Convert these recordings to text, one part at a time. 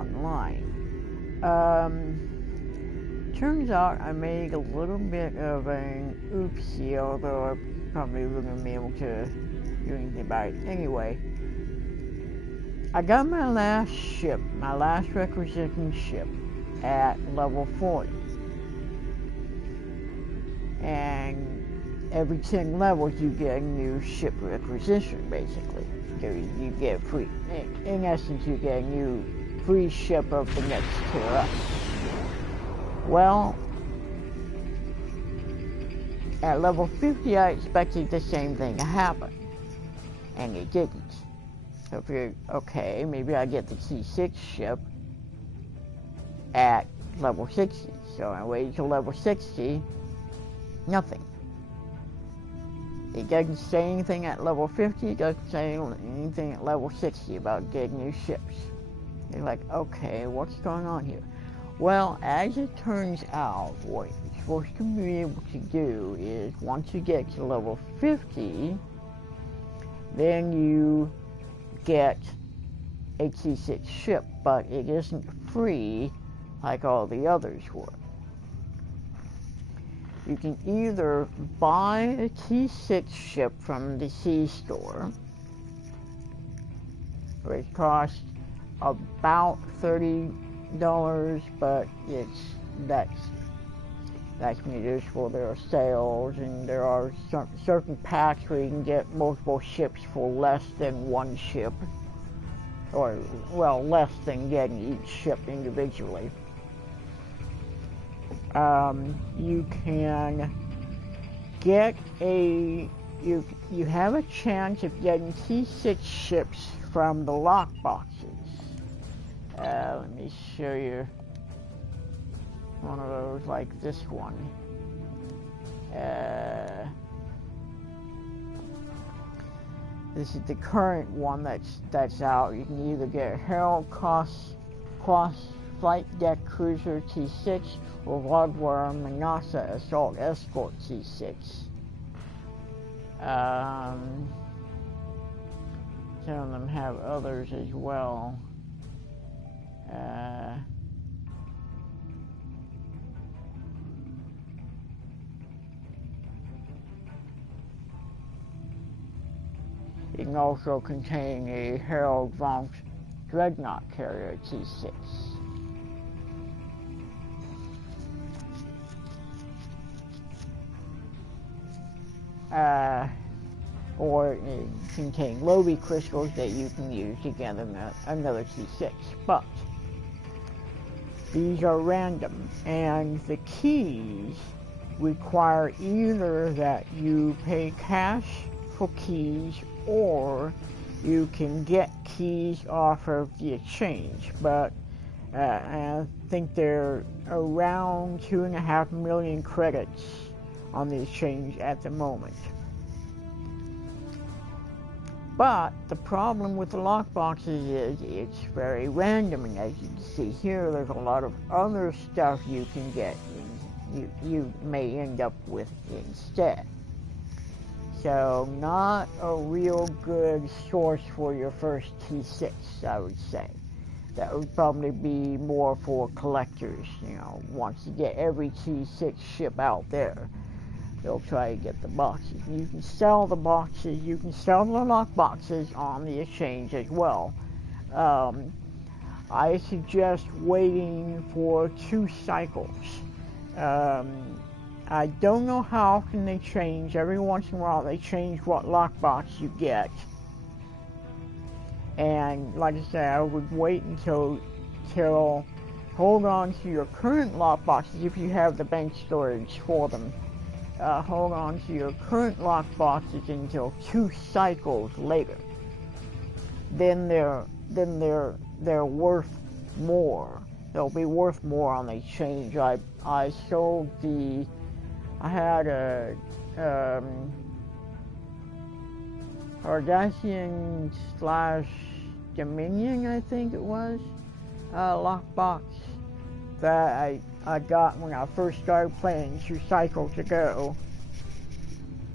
online. Turns out I made a little bit of an oopsie, although I probably wouldn't be able to do anything about it. Anyway, I got my last ship, my last requisition ship, at level 40. And every 10 levels you get a new ship requisition, basically. So you get free, in essence, you get a new free ship of the next tier up. Well, at level 50 I expected the same thing to happen, and it didn't. So I figured, okay, maybe I get the T6 ship at level 60. So I waited till level 60, nothing. It doesn't say anything at level 50, it doesn't say anything at level 60 about getting new ships. You're like, okay, what's going on here? Well, as it turns out, what you're supposed to be able to do is, once you get to level 50, then you get a T6 ship, but it isn't free like all the others were. You can either buy a T6 ship from the C store, which costs about $30, but that's useful. There are sales, and there are certain packs where you can get multiple ships for less than one ship, or well, less than getting each ship individually. You can get you have a chance of getting T6 ships from the lockboxes. Let me show you one of those, like this one. This is the current one that's out. You can either get a Herald Cross Flight Deck Cruiser T6 or Bloodworm Manasa Assault Escort T6. Some of them have others as well. It can also contain a Herald Von Dreadnought Carrier T6. Or it contain Lobby crystals that you can use to get another T6. But these are random, and the keys require either that you pay cash for keys, or you can get keys off of the exchange. But I think they're around 2.5 million credits on the exchange at the moment. But the problem with the lockboxes is it's very random, and as you can see here, there's a lot of other stuff you can get, you may end up with instead. So not a real good source for your first T6, I would say. That would probably be more for collectors, once you get every T6 ship out there, they'll try to get the boxes. You can sell the boxes, you can sell the lock boxes on the exchange as well. I suggest waiting for 2 cycles. I don't know how often they change. Every once in a while they change what lockbox you get. And like I said, I would wait until hold on to your current lockboxes if you have the bank storage for them. Hold on to your current lockboxes until 2 cycles later. Then they're worth more. They'll be worth more on the exchange. I sold I had a Cardassian / Dominion, I think it was, lockbox that I got when I first started playing 2 cycles ago,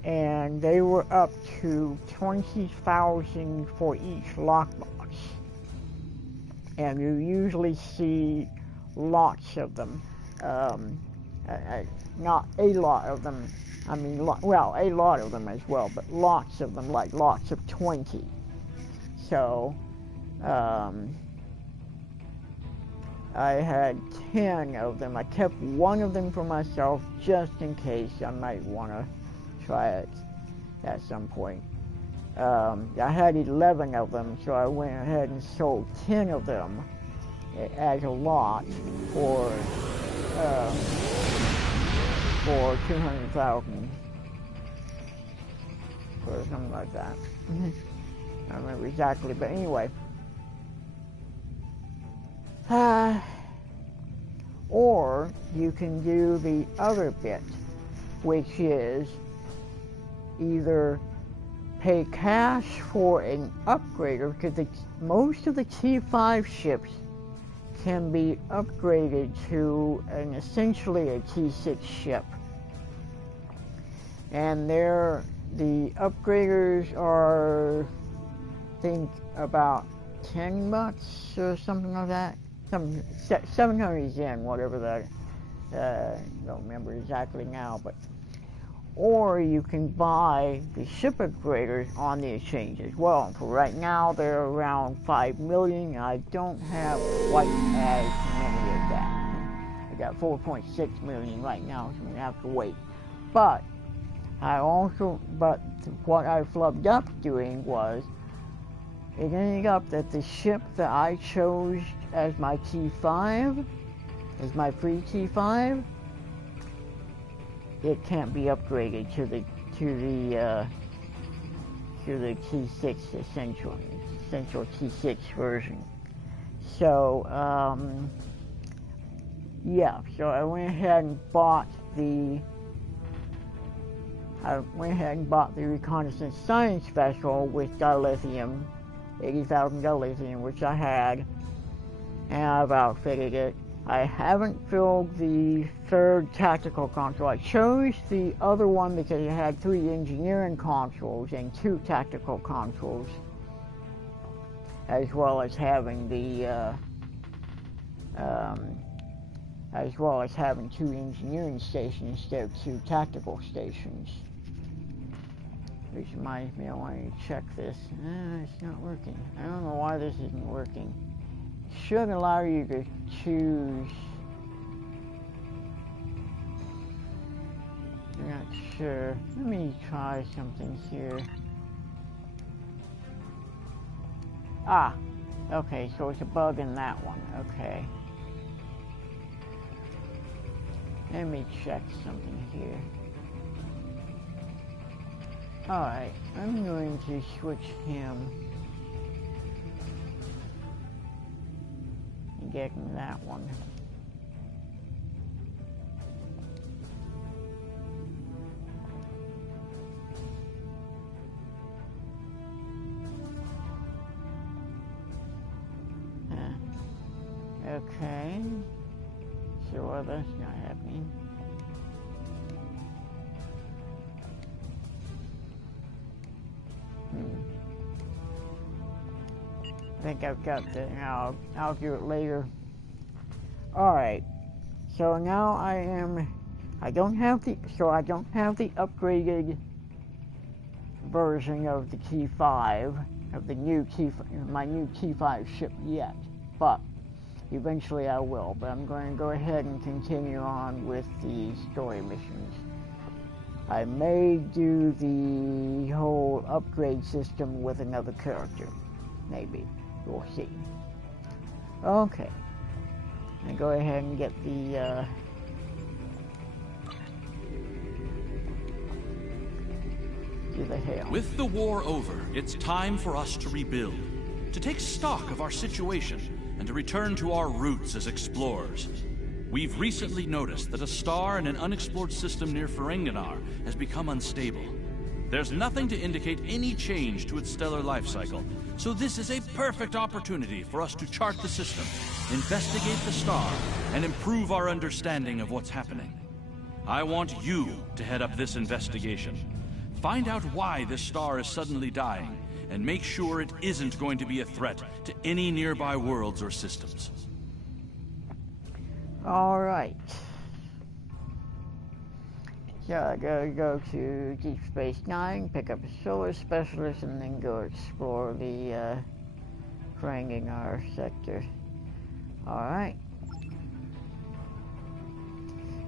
and they were up to 20,000 for each lockbox. and you usually see lots of them. Not a lot of them. I mean, well, a lot of them as well, but lots of them, like lots of 20. So, I had 10 of them. I kept one of them for myself just in case I might want to try it at some point. I had 11 of them, so I went ahead and sold 10 of them as a lot for 200,000 or something like that. I don't remember exactly, but anyway. Or you can do the other bit, which is either pay cash for an upgrader, because most of the T5 ships can be upgraded to essentially a T6 ship. And the upgraders are, I think, about $10 or something like that. 700 yen, whatever that, I don't remember exactly now, but, or you can buy the ship upgraders on the exchange as well. For right now, they're around 5 million. I don't have quite as many of that. I got 4.6 million right now, so I'm gonna have to wait. But what I flubbed up doing was, it ended up that the ship that I chose as my T5, as my free T5, it can't be upgraded to the T6 essential T6 version. So yeah, so I went ahead and bought the reconnaissance science vessel with dilithium, 80,000 dilithium, which I had, and I've outfitted it. I haven't filled the third tactical console. I chose the other one because it had 3 engineering consoles and 2 tactical consoles, as well as having the 2 engineering stations instead of 2 tactical stations. Which reminds me, I want to check this. It's not working. I don't know why this isn't working. It should allow you to choose. I'm not sure. Let me try something here. Okay, so it's a bug in that one. Okay. Let me check something here. Alright, I'm going to switch him and get that one. Okay, so that's not happening. I think I've got that. I'll do it later. Alright, so now I don't have the upgraded version of the T5, of the new my new T5 ship yet, but eventually I will. But I'm going to go ahead and continue on with the story missions. I may do the whole upgrade system with another character, maybe. We'll see. Okay. I go ahead and get the hail. With the war over, it's time for us to rebuild, to take stock of our situation, and to return to our roots as explorers. We've recently noticed that a star in an unexplored system near Ferenginar has become unstable. There's nothing to indicate any change to its stellar life cycle, so this is a perfect opportunity for us to chart the system, investigate the star, and improve our understanding of what's happening. I want you to head up this investigation. Find out why this star is suddenly dying, and make sure it isn't going to be a threat to any nearby worlds or systems. All right. So I gotta go to Deep Space Nine, pick up a solar specialist, and then go explore the Ferenginar sector. Alright.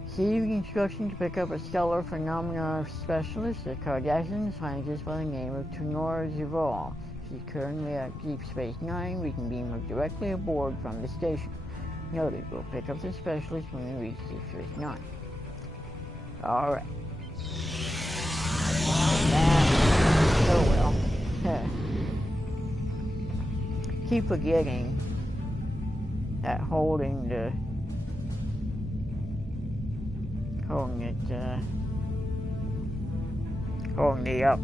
Receive instruction to pick up a stellar phenomena specialist, a Cardassian scientist by the name of Tenora Zival. She's currently at Deep Space Nine. We can beam her directly aboard from the station. Noted, we'll pick up the specialist when we reach Deep Space Nine. Alright. Oh well. Keep forgetting that holding the up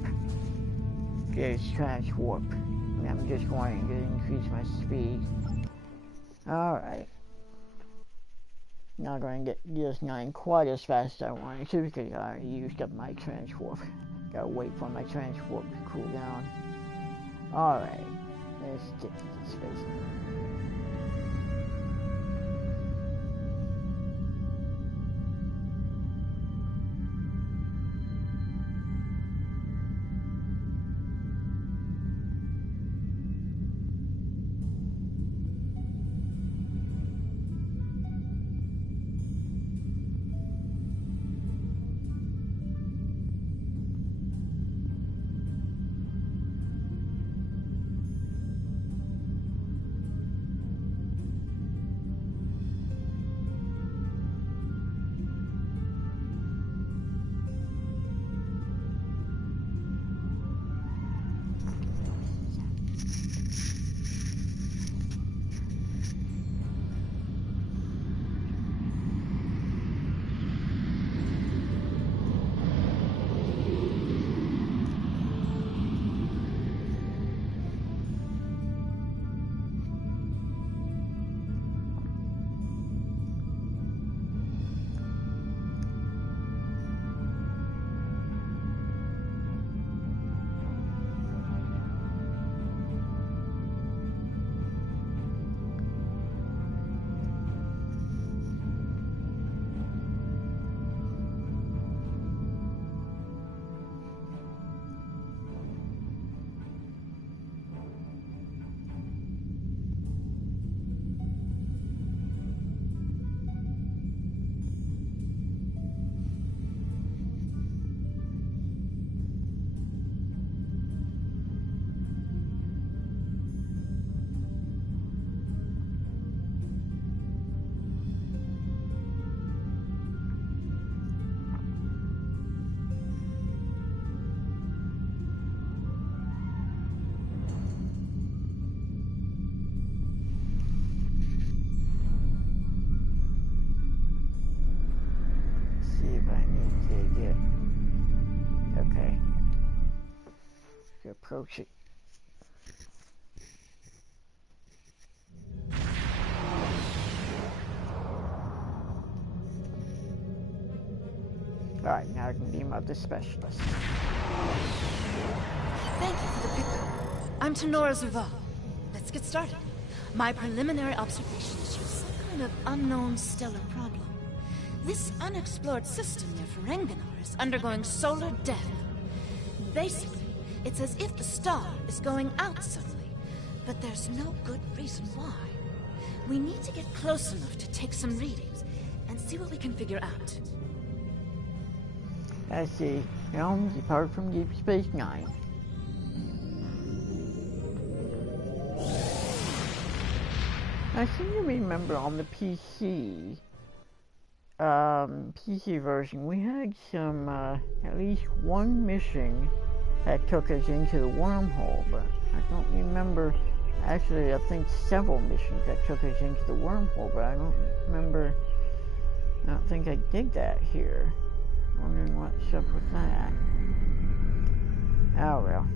is transwarp. And I'm just wanting to increase my speed. Alright. Not going to get DS9 quite as fast as I wanted to because I already used up my transwarp. Gotta wait for my transwarp to cool down. Alright. Let's get to this space. Approach it. Alright, now I can beam up the specialist. Thank you for the pickup. I'm Tenora Zaval. Let's get started. My preliminary observations show some kind of unknown stellar problem. This unexplored system near Ferenginar is undergoing solar death. Basically, it's as if the star is going out suddenly, but there's no good reason why. We need to get close enough to take some readings and see what we can figure out. I see. Film depart from Deep Space Nine. I seem to remember on the PC version, we had some, at least one mission that took us into the wormhole, but I don't remember, actually I think several missions that took us into the wormhole, but I don't remember, I don't think I did that here. Wondering what's up with that. Oh well.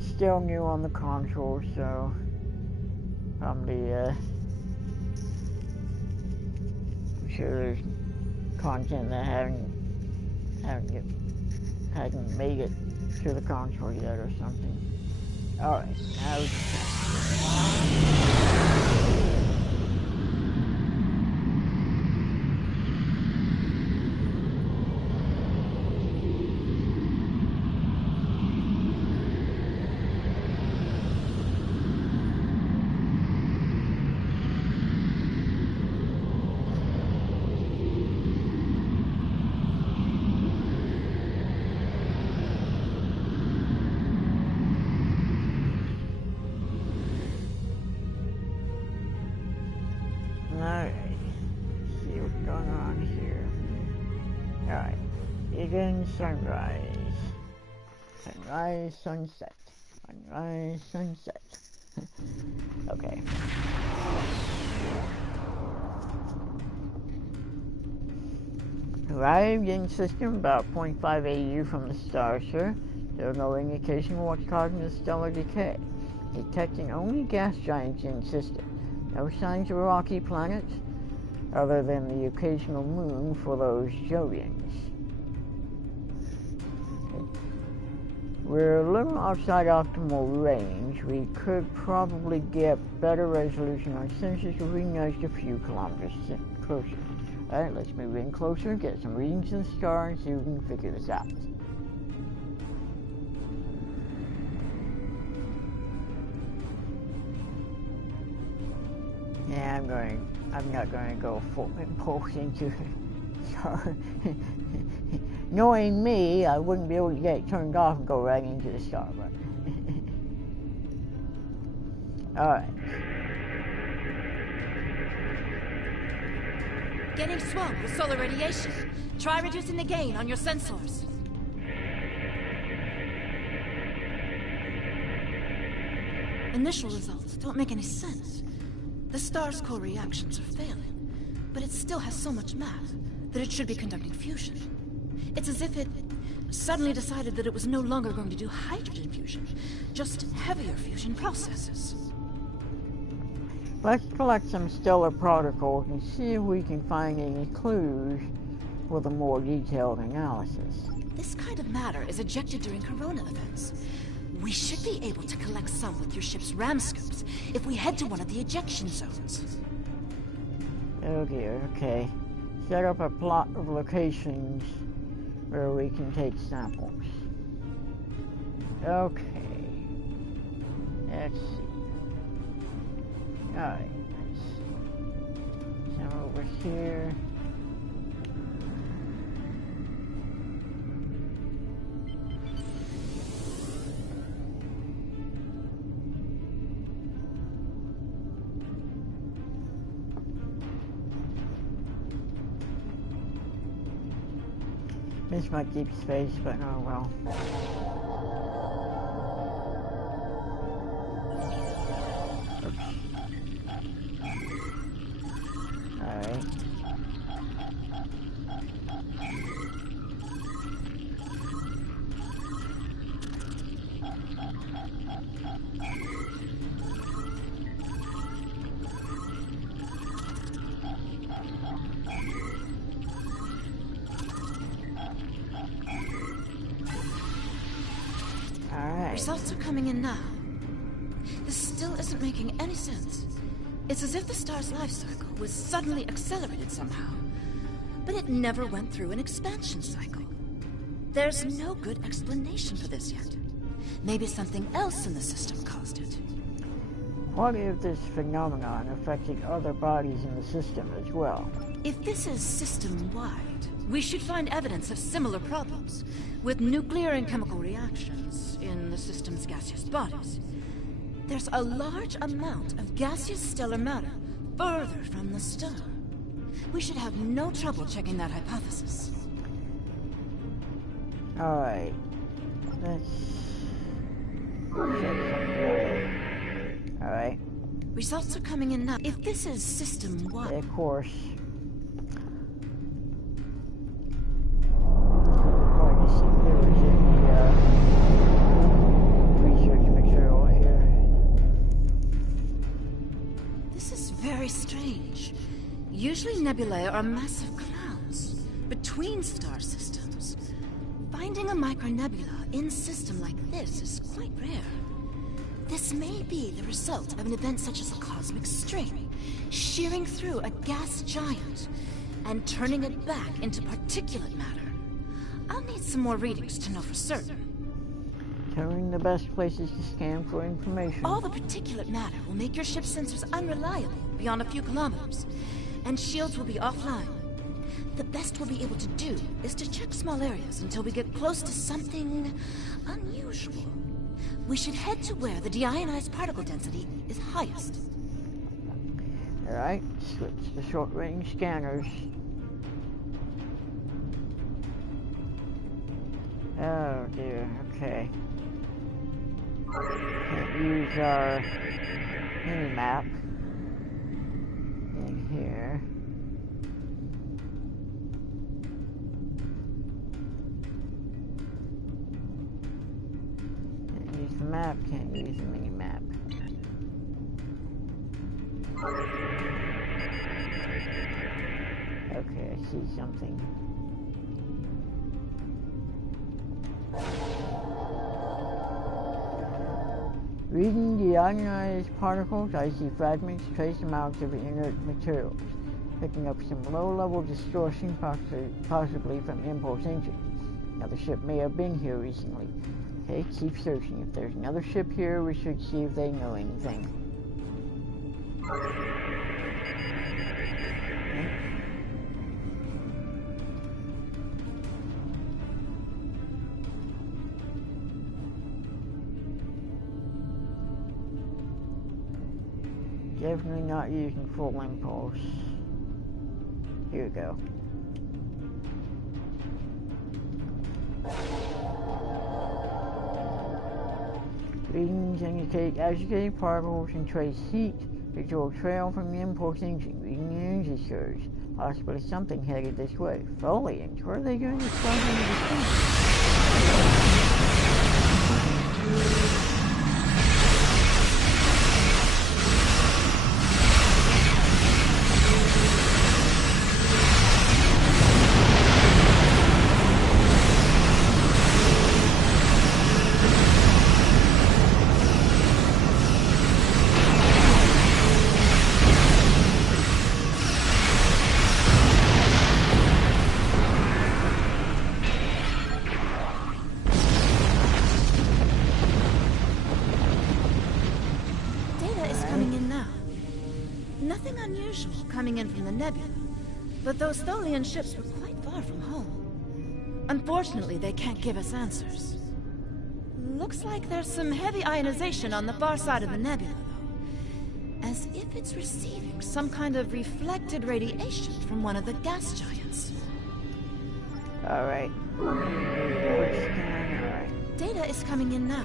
Still new on the console, so probably, I'm sure there's content that I hadn't made it to the console yet or something. Alright, now we Alright, see what's going on here. Alright, begin sunrise. Sunrise, sunset. Sunrise, sunset. Okay. Arrived in system about 0.5 AU from the star, sir. There are no indication of what's causing the stellar decay. Detecting only gas giants in system. No signs of rocky planets, other than the occasional moon for those Jovians. We're a little outside optimal range. We could probably get better resolution on sensors if we nudged a few kilometers closer. Alright, let's move in closer, get some readings of the star, and see if we can figure this out. Yeah, I'm not going to go full impulse into it. Star. Knowing me, I wouldn't be able to get it turned off and go right into the star, but alright. Getting swamped with solar radiation. Try reducing the gain on your sensors. Initial results don't make any sense. The star's core reactions are failing, but it still has so much mass that it should be conducting fusion. It's as if it suddenly decided that it was no longer going to do hydrogen fusion, just heavier fusion processes. Let's collect some stellar particles and see if we can find any clues with a more detailed analysis. This kind of matter is ejected during corona events. We should be able to collect some with your ship's ram scopes if we head to one of the ejection zones. Oh dear, okay. Set up a plot of locations where we can take samples. Okay. Let's see. Alright, let's come over here. This might deep space, but oh well. Alright. Results are coming in now. This still isn't making any sense. It's as if the star's life cycle was suddenly accelerated somehow, but it never went through an expansion cycle. There's no good explanation for this yet. Maybe something else in the system caused it. What if this phenomenon affected other bodies in the system as well? If this is system-wide, we should find evidence of similar problems, with nuclear and chemical reactions in the system's gaseous bodies. There's a large amount of gaseous stellar matter further from the star. We should have no trouble checking that hypothesis. Alright. Let's check something. Alright. Results are coming in now. If this is system-wide... Of course. Usually nebulae are massive clouds between star systems. Finding a micronebula in system like this is quite rare. This may be the result of an event such as a cosmic string, shearing through a gas giant and turning it back into particulate matter. I'll need some more readings to know for certain. Telling the best places to scan for information. All the particulate matter will make your ship's sensors unreliable beyond a few kilometers, and shields will be offline. The best we'll be able to do is to check small areas until we get close to something unusual. We should head to where the deionized particle density is highest. Alright, switch to short-range scanners. Oh dear, okay. Can't use our mini-map in here. Can't use the map, can't use the mini-map. Okay, I see something. Reading the ionized particles, I see fragments, trace amounts of inert materials. Picking up some low-level distortion, possibly from impulse engine. Another ship may have been here recently. Okay, keep searching. If there's another ship here, we should see if they know anything. Okay. Definitely not using full impulse. Here we go. Readings indicate agitating particles and trace heat. Visual trail from the impulse engine. Reading the energy surge. Possibly something headed this way. Foliage. Where are they going to start into the sea? Coming in from the nebula, but those Tholian ships were quite far from home. Unfortunately, they can't give us answers. Looks like there's some heavy ionization on the far side of the nebula, though, as if it's receiving some kind of reflected radiation from one of the gas giants. Alright. Alright. Data is coming in now.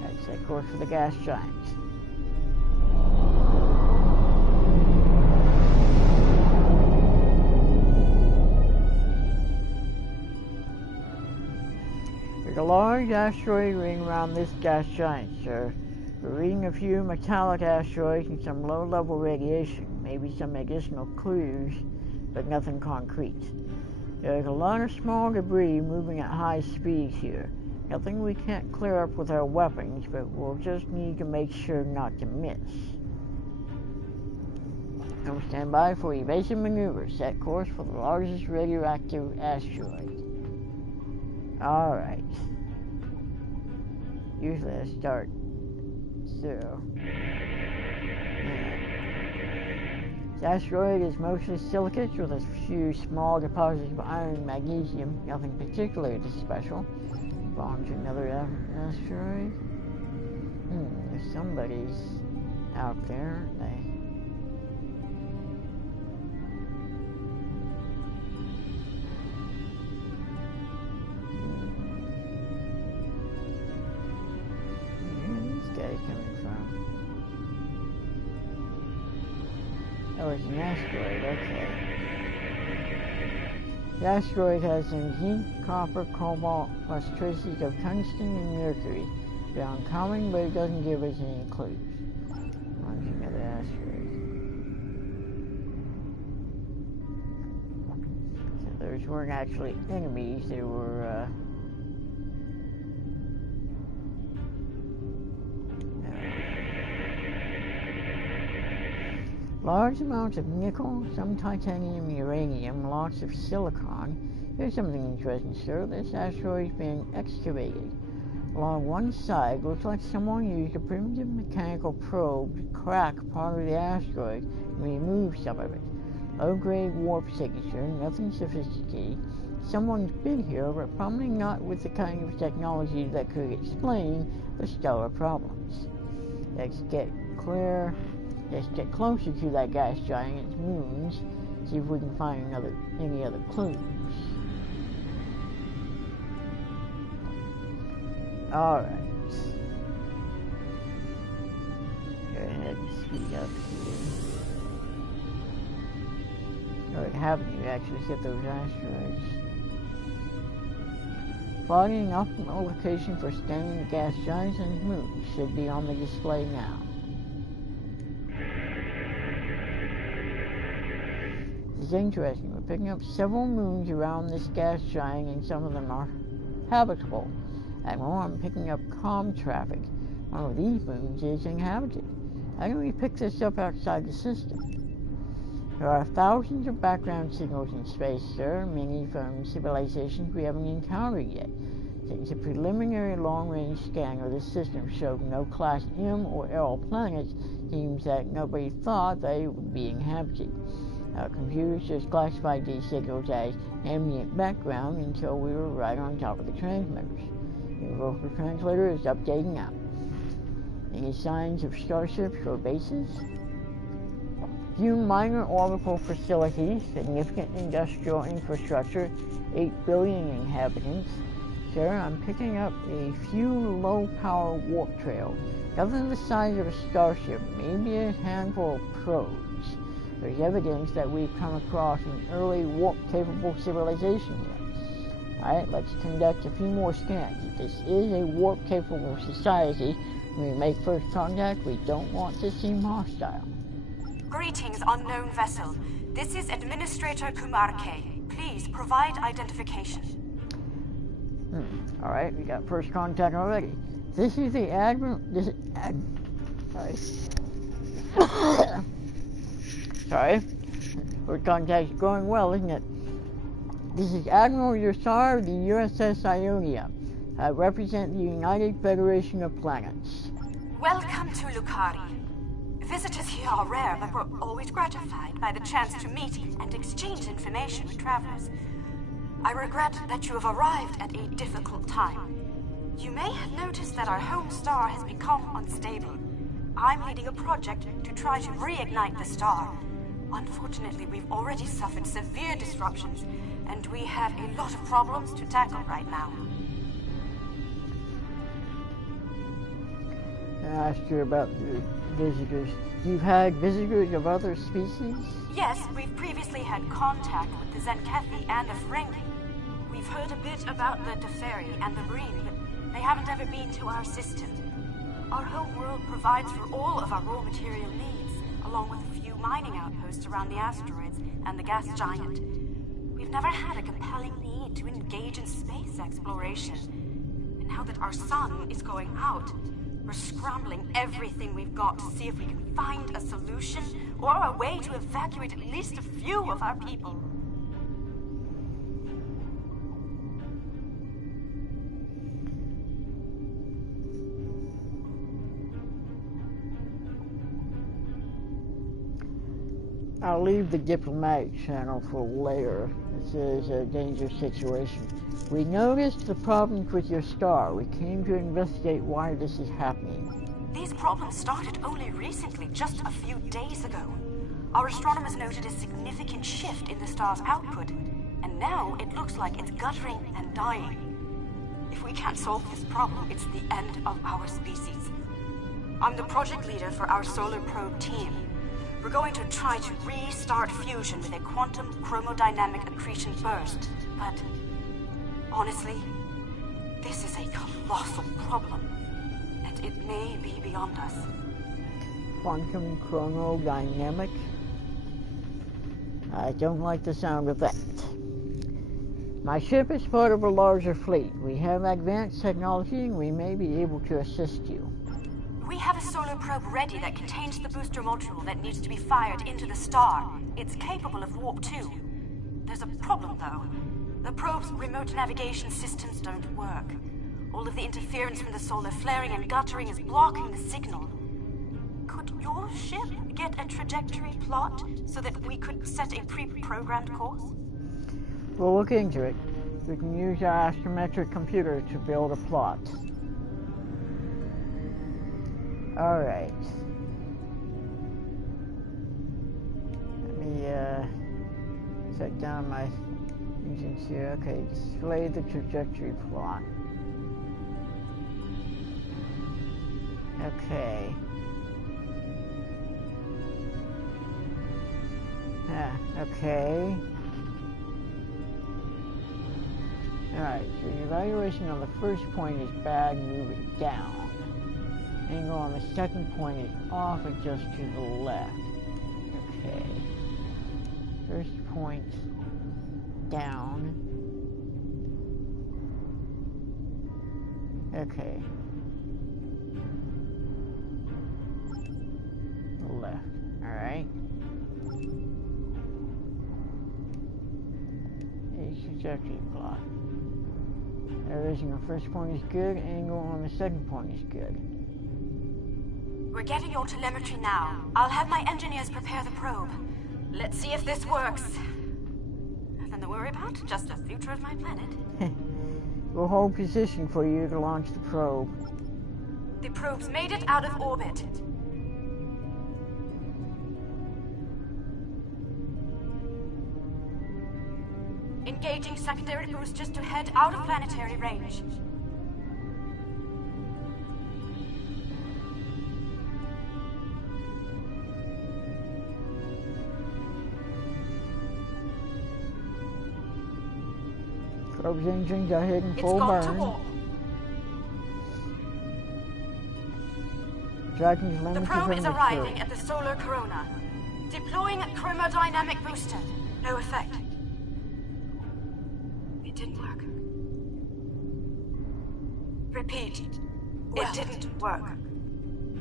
Let's set course for the gas giants. There's a large asteroid ring around this gas giant, sir. We're reading a few metallic asteroids and some low-level radiation, maybe some additional clues, but nothing concrete. There's a lot of small debris moving at high speeds here. Nothing we can't clear up with our weapons, but we'll just need to make sure not to miss. Come stand by for evasive maneuver. Set course for the largest radioactive asteroid. Alright. Usually I start 0. The asteroid is mostly silicates with a few small deposits of iron and magnesium. Nothing particularly special. Belongs to another asteroid. There's somebody's out there, aren't they? Coming from? Oh, it's an asteroid, okay. The asteroid has some zinc, copper, cobalt, plus traces of tungsten and mercury. They're uncommon, but it doesn't give us any clues. Launch another asteroid. Those weren't actually enemies, they were, large amounts of nickel, some titanium, uranium, lots of silicon. Here's something interesting, sir. This asteroid is being excavated. Along one side, looks like someone used a primitive mechanical probe to crack part of the asteroid and remove some of it. Low-grade warp signature, nothing sophisticated. Someone's been here, but probably not with the kind of technology that could explain the stellar problems. Let's get closer to that gas giant and its moons, see if we can find any other clues. Alright. Go ahead and speed up here. Alright, haven't you actually hit those asteroids? Plotting an optimal location for standing the gas giants and its moons should be on the display now. It's interesting. We're picking up several moons around this gas giant, and some of them are habitable. And more, I'm picking up comm traffic. One of these moons is inhabited. How do we pick this up outside the system? There are thousands of background signals in space, sir, many from civilizations we haven't encountered yet. Since a preliminary long-range scan of the system showed no Class M or L planets, seems that nobody thought they would be inhabited. Our computers just classified these signals as ambient background until we were right on top of the transmitters. The universal translator is updating now. Any signs of starships or bases? Few minor orbital facilities, significant industrial infrastructure, 8 billion inhabitants. Sir, I'm picking up a few low-power warp trails. Nothing the size of a starship, maybe a handful of probes. There's evidence that we've come across an early warp-capable civilization here. Alright, let's conduct a few more scans. If this is a warp-capable society, when we make first contact, we don't want to seem hostile. Greetings, unknown vessel. This is Administrator Kumar K. Please provide identification. Alright, we got first contact already. This is the Admiral... Sorry. First contact is going well, isn't it? This is Admiral Yusar of the USS Ionia. I represent the United Federation of Planets. Welcome to Lucari. Visitors here are rare, but we're always gratified by the chance to meet and exchange information with travelers. I regret that you have arrived at a difficult time. You may have noticed that our home star has become unstable. I'm leading a project to try to reignite the star. Unfortunately, we've already suffered severe disruptions, and we have a lot of problems to tackle right now. I asked you about the visitors. You've had visitors of other species? Yes, we've previously had contact with the Zenkethi and the Ferengi. We've heard a bit about the Teferi and the Breen, but they haven't ever been to our system. Our home world provides for all of our raw material needs, along with a few mining outposts around the asteroids and the gas giant. We've never had a compelling need to engage in space exploration. And now that our sun is going out, we're scrambling everything we've got to see if we can find a solution or a way to evacuate at least a few of our people. I'll leave the diplomatic channel for later. This is a dangerous situation. We noticed the problems with your star. We came to investigate why this is happening. These problems started only recently, just a few days ago. Our astronomers noted a significant shift in the star's output, and now it looks like it's guttering and dying. If we can't solve this problem, it's the end of our species. I'm the project leader for our solar probe team. We're going to try to restart fusion with a quantum chromodynamic accretion burst, but honestly, this is a colossal problem, and it may be beyond us. Quantum chromodynamic? I don't like the sound of that. My ship is part of a larger fleet. We have advanced technology and we may be able to assist you. We have a solar probe ready that contains the booster module that needs to be fired into the star. It's capable of warp 2. There's a problem, though. The probe's remote navigation systems don't work. All of the interference from the solar flaring and guttering is blocking the signal. Could your ship get a trajectory plot so that we could set a pre-programmed course? We'll look into it. We can use our astrometric computer to build a plot. Alright. Let me set down my engines here. Okay, display the trajectory plot. Okay. Okay. Alright, so the evaluation on the first point is bad, move it down. Angle on the second point is off, adjust to the left. Okay. First point down. Okay. Left. Alright. Trajectory plot. Elevation on the first point is good, angle on the second point is good. We're getting your telemetry now. I'll have my engineers prepare the probe. Let's see if this works. Nothing to worry about, just the future of my planet. We'll hold position for you to launch the probe. The probe's made it out of orbit. Engaging secondary boosters to head out of planetary range. Probe's engines are hitting full It's gone burn. to warp. Tracking is The limited probe from is the arriving turret. at the solar corona. Deploying chromodynamic booster. No effect. It didn't work. Repeat. It didn't work.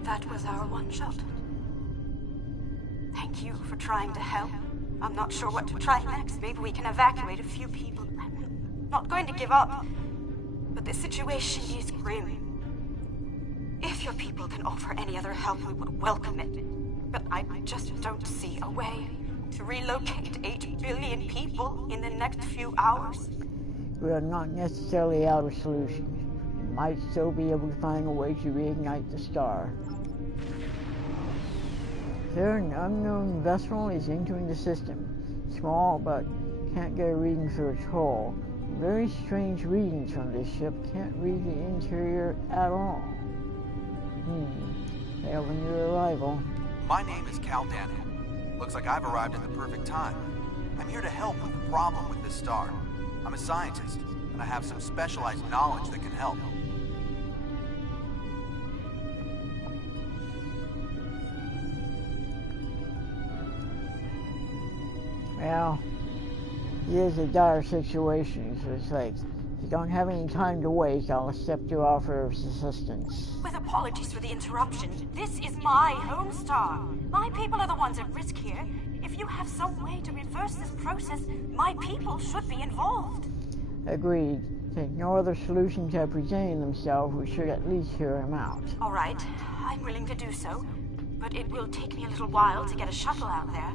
That was our one shot. Thank you for trying to help. I'm not sure what to try next. Maybe we can evacuate a few people. I'm not going to give up. But the situation is grim. If your people can offer any other help, we would welcome it. But I just don't see a way to relocate 8 billion people in the next few hours. We are not necessarily out of solutions. We might still be able to find a way to reignite the star. There, an unknown vessel is entering the system. Small, but can't get a reading through its hull. Very strange readings from this ship. Can't read the interior at all. Hail the new arrival. My name is Caldano. Looks like I've arrived at the perfect time. I'm here to help with the problem with this star. I'm a scientist, and I have some specialized knowledge that can help. Well, it is a dire situation, so it's like, if you don't have any time to waste, I'll accept your offer of assistance. With apologies for the interruption, this is my home star. My people are the ones at risk here. If you have some way to reverse this process, my people should be involved. Agreed. Since no other solutions have presented themselves, we should at least hear him out. All right, I'm willing to do so, but it will take me a little while to get a shuttle out there.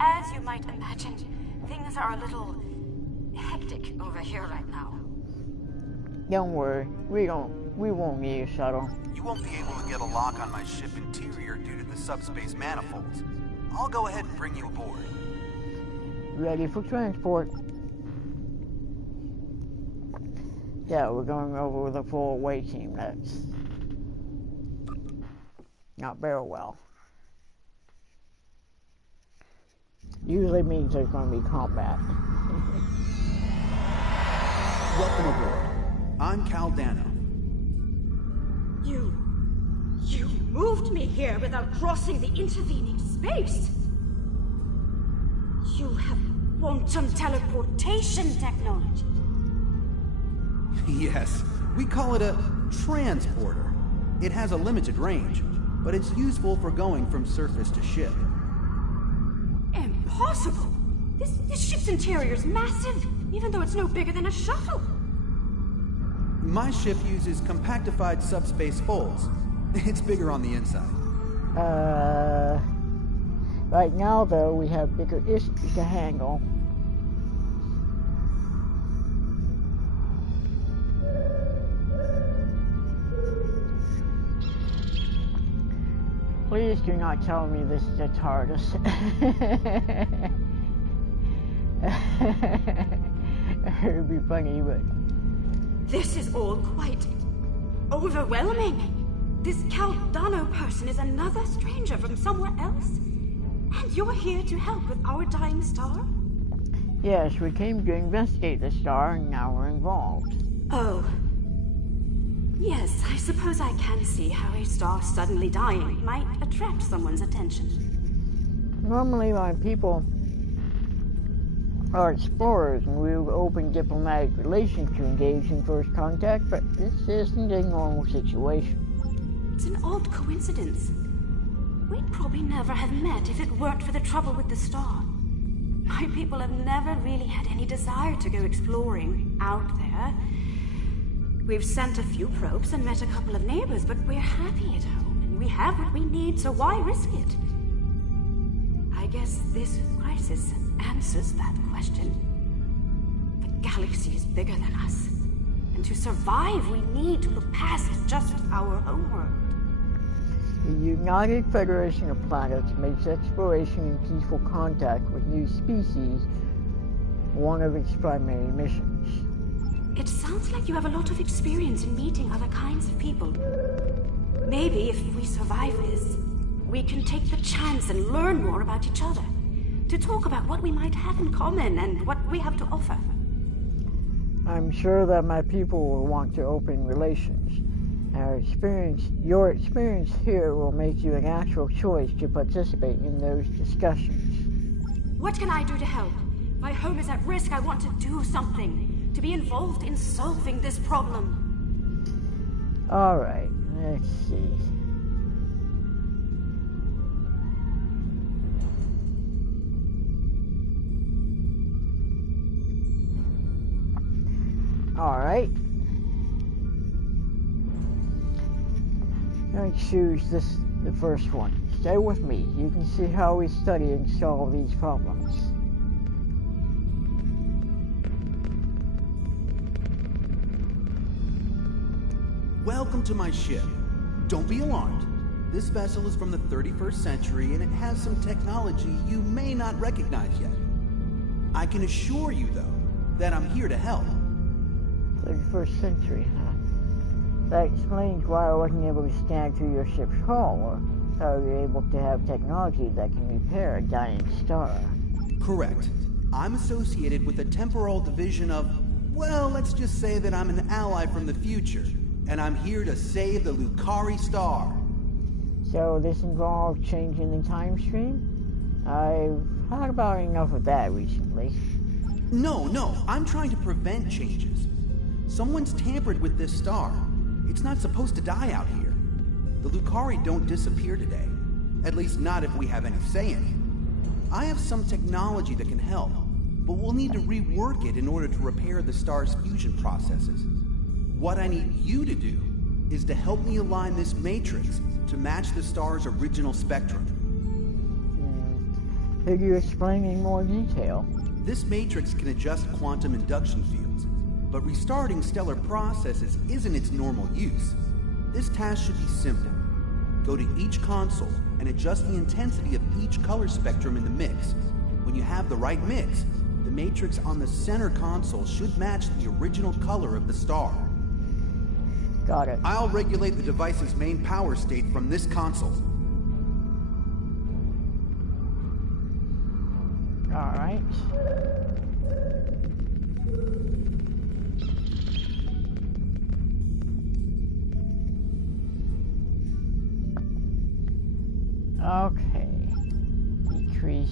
As you might imagine, things are a little hectic over here right now. Don't worry, we won't need a shuttle. You won't be able to get a lock on my ship interior due to the subspace manifolds. I'll go ahead and bring you aboard. Ready for transport. Yeah, we're going over with a full away team. That's not very well. Usually means there's going to be combat. Welcome aboard. I'm Caldano. You moved me here without crossing the intervening space. You have quantum teleportation technology. Yes, we call it a transporter. It has a limited range, but it's useful for going from surface to ship. Impossible! This ship's interior is massive, even though it's no bigger than a shuttle. My ship uses compactified subspace hulls. It's bigger on the inside. Right now, though, we have bigger issues to handle. Please do not tell me this is a TARDIS. It would be funny, but... This is all quite overwhelming. This Caldano person is another stranger from somewhere else? And you're here to help with our dying star? Yes, we came to investigate the star, and now we're involved. Oh. Yes, I suppose I can see how a star suddenly dying might attract someone's attention. Normally, when people are explorers, and we would open diplomatic relations to engage in first contact, but this isn't a normal situation. It's an odd coincidence. We'd probably never have met if it weren't for the trouble with the star. My people have never really had any desire to go exploring out there. We've sent a few probes and met a couple of neighbors, but we're happy at home, and we have what we need, so why risk it? I guess this crisis answers that question. The galaxy is bigger than us, and to survive, we need to look past just our homeworld. The United Federation of Planets makes exploration and peaceful contact with new species one of its primary missions. It sounds like you have a lot of experience in meeting other kinds of people. Maybe if we survive this, we can take the chance and learn more about each other. To talk about what we might have in common and what we have to offer. I'm sure that my people will want to open relations. Your experience here will make you an actual choice to participate in those discussions. What can I do to help? My home is at risk. I want to do something. To be involved in solving this problem. All right, let's see. All right. Let's choose the first one. Stay with me. You can see how we study and solve these problems. Welcome to my ship. Don't be alarmed. This vessel is from the 31st century and it has some technology you may not recognize yet. I can assure you, though, that I'm here to help. 31st century, huh? That explains why I wasn't able to scan through your ship's hull, or how you're able to have technology that can repair a dying star. Correct. I'm associated with a temporal division of, well, let's just say that I'm an ally from the future, and I'm here to save the Lucari star. So this involves changing the time stream? I've heard about enough of that recently. No, I'm trying to prevent changes. Someone's tampered with this star. It's not supposed to die out here. The Lucari don't disappear today. At least not if we have any say in it. I have some technology that can help, but we'll need to rework it in order to repair the star's fusion processes. What I need you to do is to help me align this matrix to match the star's original spectrum. Could you explain in more detail? This matrix can adjust quantum induction fields, but restarting stellar processes isn't its normal use. This task should be simple. Go to each console and adjust the intensity of each color spectrum in the mix. When you have the right mix, the matrix on the center console should match the original color of the star. Got it. I'll regulate the device's main power state from this console. All right. Okay. Decrease.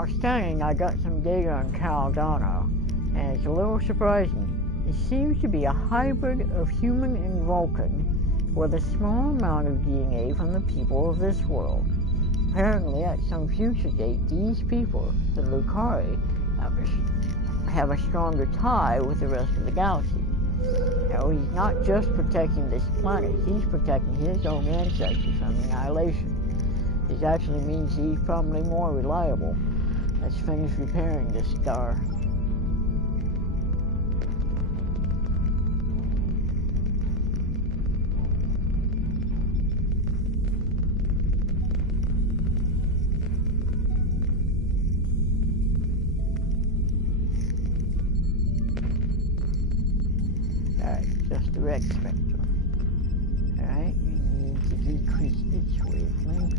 while studying, I got some data on Caldano, and it's a little surprising. It seems to be a hybrid of human and Vulcan, with a small amount of DNA from the people of this world. Apparently, at some future date, these people, the Lucari, have a stronger tie with the rest of the galaxy. Now, he's not just protecting this planet, he's protecting his own ancestors from annihilation. This actually means he's probably more reliable. Let's finish repairing this star. Just the red spectrum. Alright, we need to decrease its wavelength.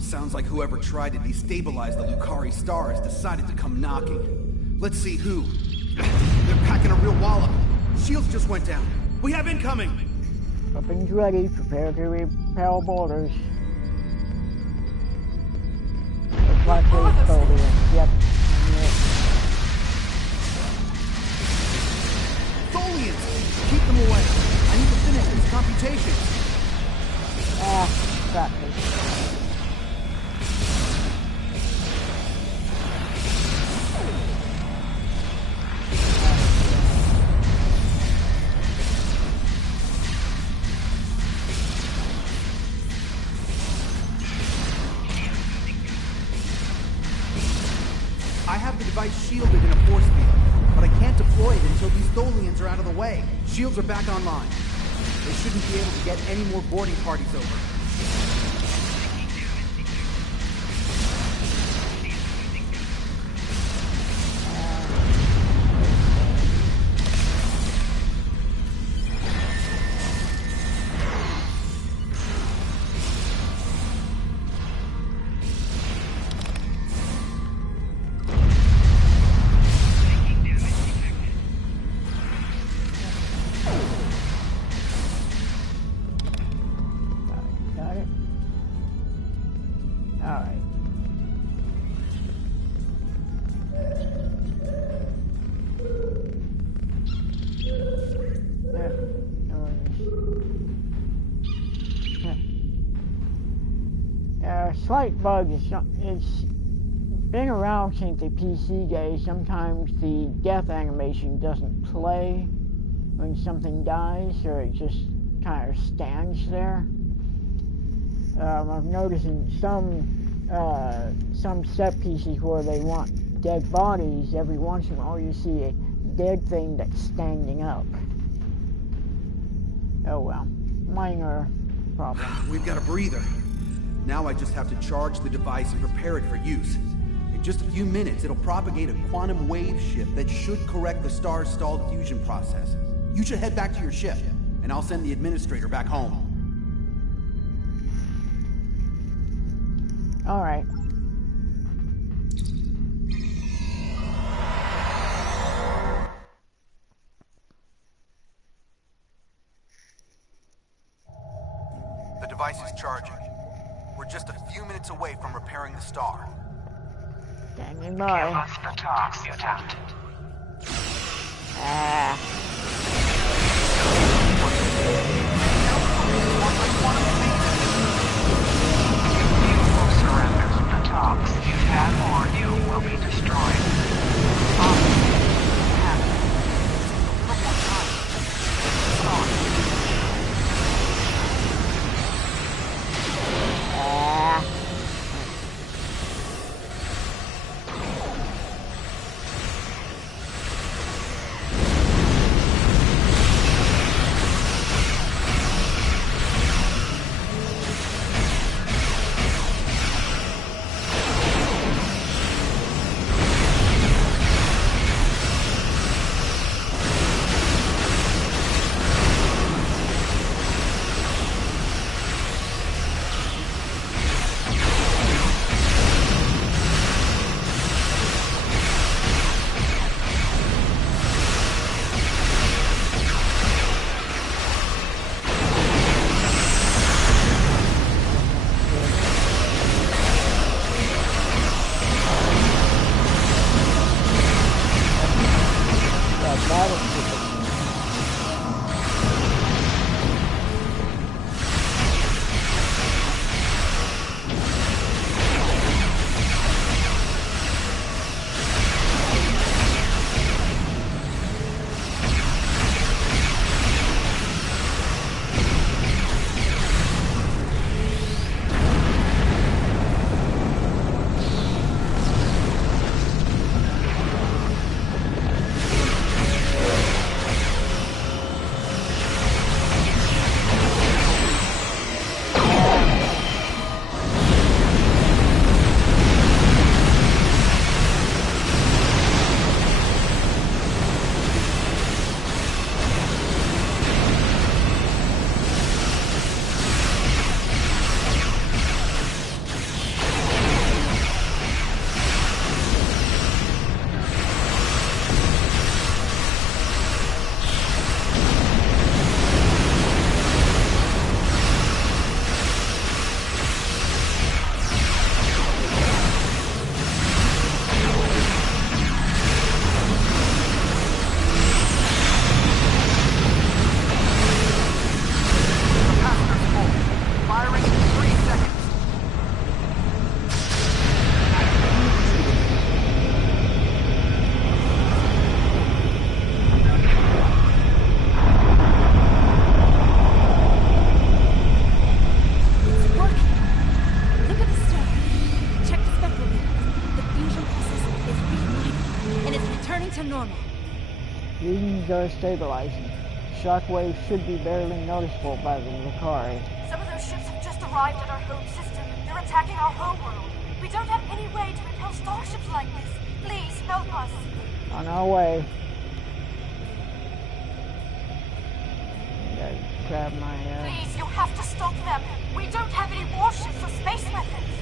Sounds like whoever tried to destabilize the Lucari star has decided to come knocking. Let's see who. They're packing a real wallop. Shields just went down. We have incoming! Weapons ready, prepare to repel borders. Looks like they're totally in. Yep. Tholians! Keep them away. I need to finish these computations. Crap. I have the device shielded in a force field, but I can't deploy it until these Tholians are out of the way. Shields are back online. They shouldn't be able to get any more boarding parties over. Slight bug is it's been around since the PC days. Sometimes the death animation doesn't play when something dies, or it just kind of stands there. I've noticed in some set pieces where they want dead bodies, every once in a while you see a dead thing that's standing up. Oh well, minor problem. We've got a breather. Now I just have to charge the device and prepare it for use. In just a few minutes, it'll propagate a quantum wave shift that should correct the star's stalled fusion process. You should head back to your ship, and I'll send the administrator back home. All right. The device is charging. We're just a few minutes away from repairing the star. Standing by. Give us the talk, mutant. You will surrender the talks. You have or you will be destroyed. engines are stabilizing. Shockwaves should be barely noticeable by the Lucari. Some of those ships have just arrived at our home system. They're attacking our homeworld. We don't have any way to repel starships like this. Please, help us. On our way. Gotta grab my, Please, you have to stop them. We don't have any warships or space weapons.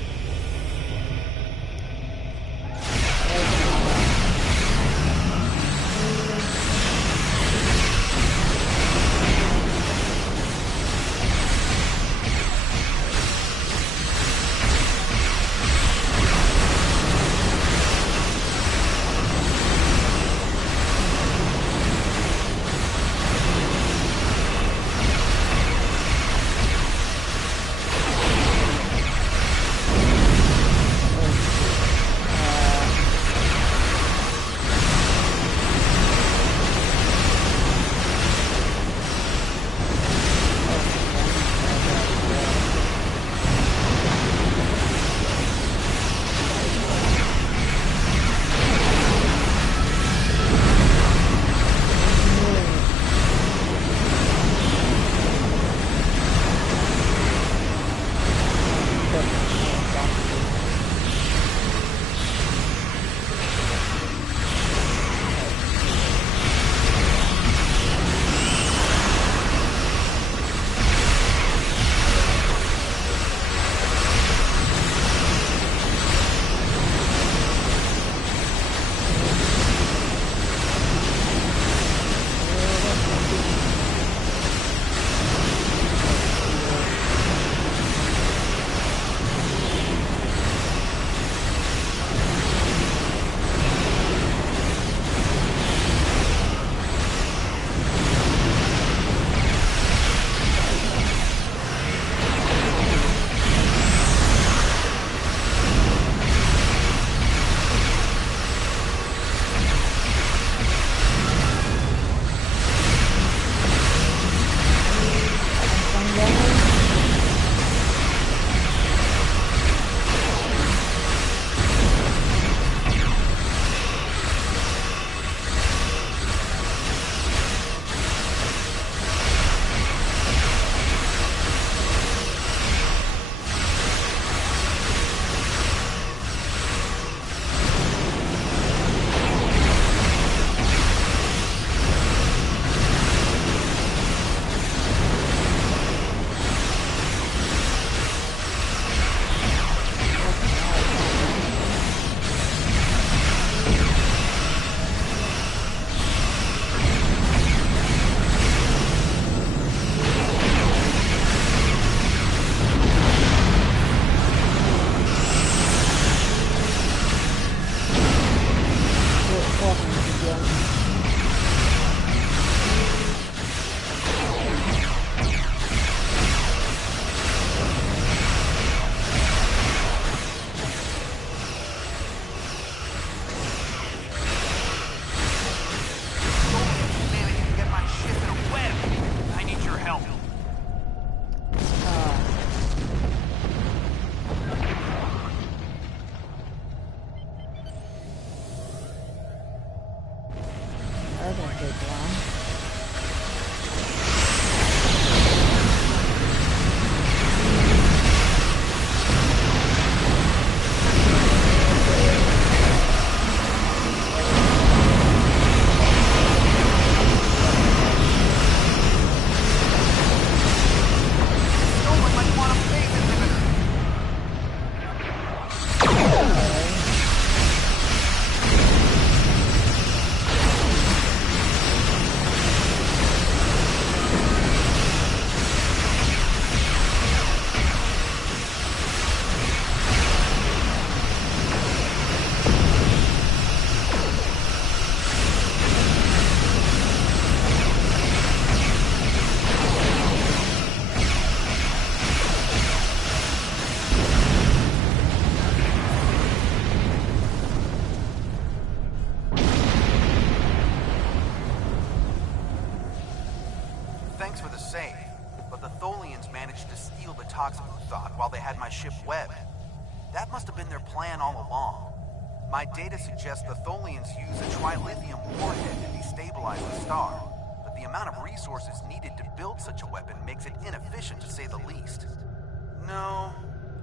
Thanks for the save, but the Tholians managed to steal the Tox Uthon while they had my ship webbed. That must have been their plan all along. My data suggests the Tholians use a trilithium warhead to destabilize the star, but the amount of resources needed to build such a weapon makes it inefficient to say the least. No,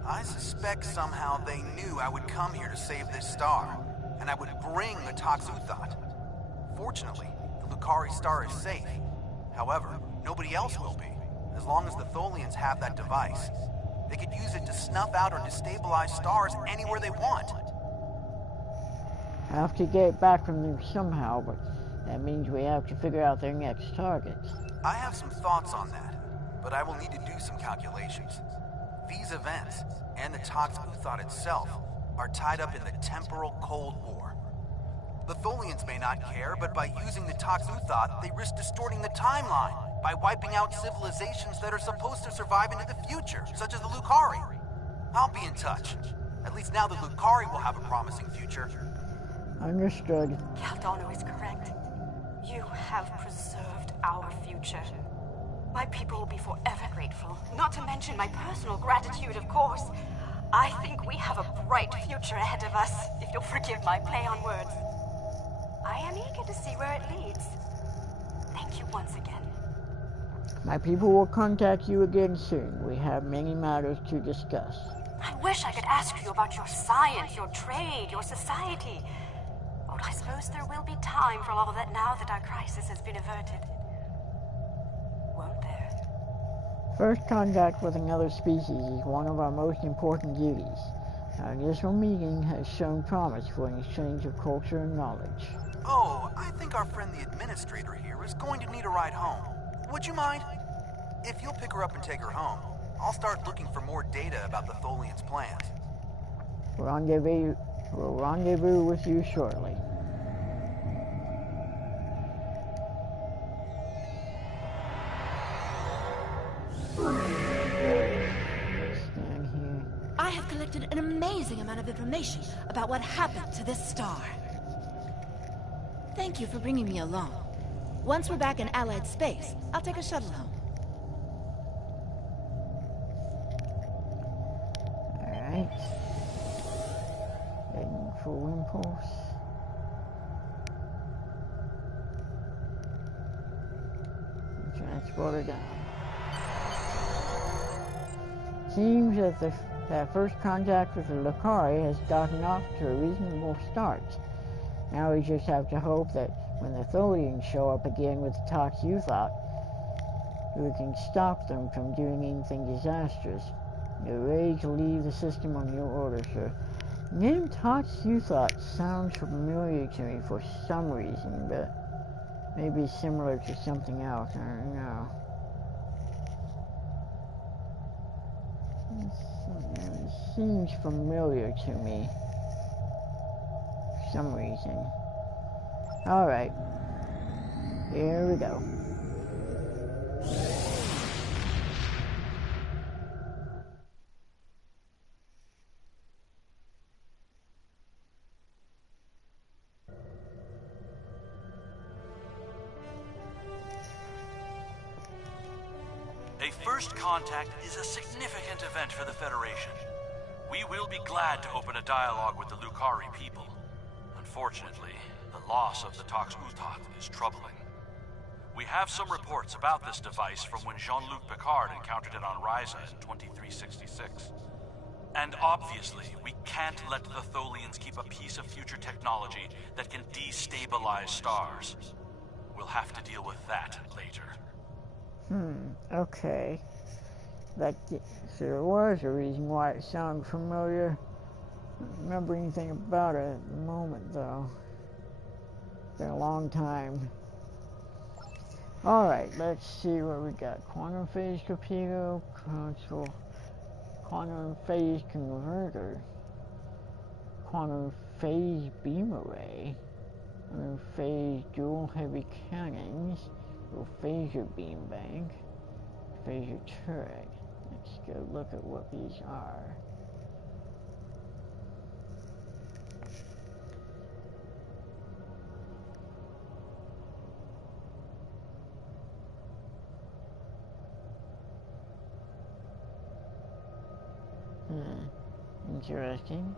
I suspect somehow they knew I would come here to save this star, and I would bring the Toxuthot. Fortunately, the Lucari star is safe. However, nobody else will be, as long as the Tholians have that device. They could use it to snuff out or destabilize stars anywhere they want. Have to get back from them somehow, but that means we have to figure out their next targets. I have some thoughts on that, but I will need to do some calculations. These events, and the Toxuthot itself, are tied up in the temporal Cold War. The Tholians may not care, but by using the Toxuthot, they risk distorting the timeline by wiping out civilizations that are supposed to survive into the future, such as the Lucari. I'll be in touch. At least now the Lucari will have a promising future. Understood. Caldano is correct. You have preserved our future. My people will be forever grateful, not to mention my personal gratitude, of course. I think we have a bright future ahead of us, if you'll forgive my play on words. I am eager to see where it leads. Thank you once again. My people will contact you again soon. We have many matters to discuss. I wish I could ask you about your science, your trade, your society. But I suppose there will be time for all of that now that our crisis has been averted. Won't there? First contact with another species is one of our most important duties. Our initial meeting has shown promise for an exchange of culture and knowledge. Oh, I think our friend the administrator here is going to need a ride home. Would you mind? If you'll pick her up and take her home, I'll start looking for more data about the Tholians' plans. We'll rendezvous with you shortly. Stand here. I have collected an amazing amount of information about what happened to this star. Thank you for bringing me along. Once we're back in Allied space, I'll take a shuttle home. Alright. Heading full impulse. Transporter down. Seems that that first contact with the Lucari has gotten off to a reasonable start. Now we just have to hope that when the Tholians show up again with the Toxuthot, we can stop them from doing anything disastrous. You're ready to leave the system on your order, sir. The name Toxuthot sounds familiar to me for some reason, but maybe similar to something else, I don't know. It seems familiar to me for some reason. Alright, here we go. A first contact is a significant event for the Federation. We will be glad to open a dialogue with the Lucari people. Unfortunately, the loss of the Toxuthot is troubling. We have some reports about this device from when Jean-Luc Picard encountered it on Ryza in 2366. And obviously, we can't let the Tholians keep a piece of future technology that can destabilize stars. We'll have to deal with that later. Okay. So there was a reason why it sounded familiar. I don't remember anything about it at the moment, though. It's been a long time. Alright, let's see what we got. Quantum phase torpedo, console, quantum phase converter, quantum phase beam array, quantum phase dual heavy cannons, dual phaser beam bank, phaser turret. Let's go look at what these are. Interesting.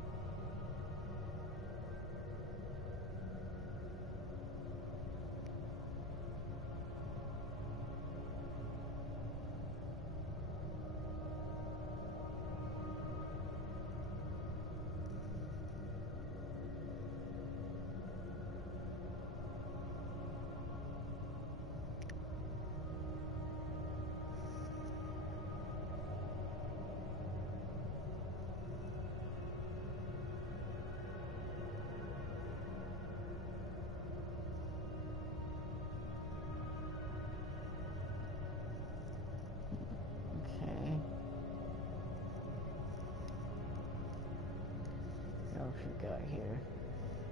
got here?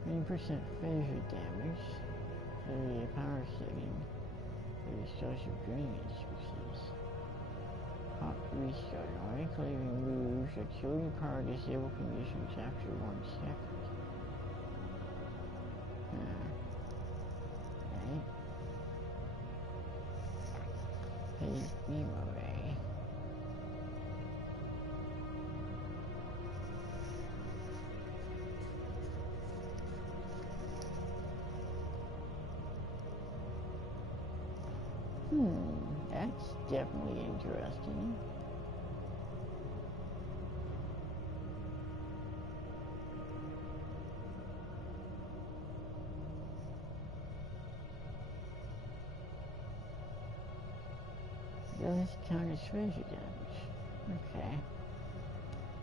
20% phaser damage. The power setting. The social drainage species. Hot restart. Automatically removes auxiliary power disable conditions after 1 second. Right. Phase beam array. That's definitely interesting. Does count as phaser damage. Okay.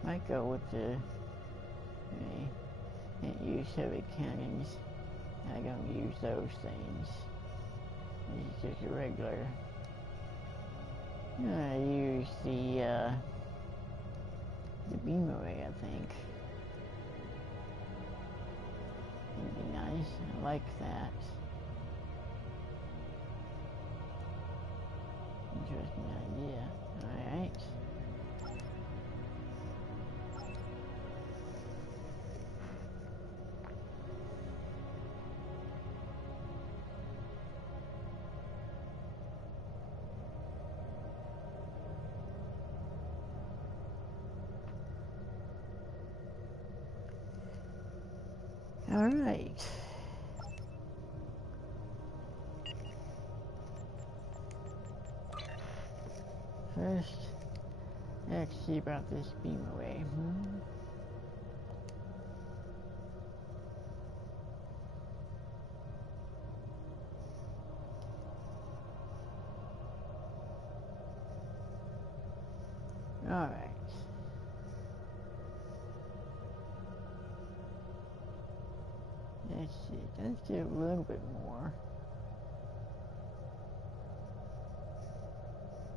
Might go with the... Can't use heavy cannons. I don't use those things. This is just a regular... I use the beam array, I think. It'd be nice. I like that. Interesting idea. Alright. Alright. First, let's see about this beam array. Alright. Let's see, let's do a little bit more.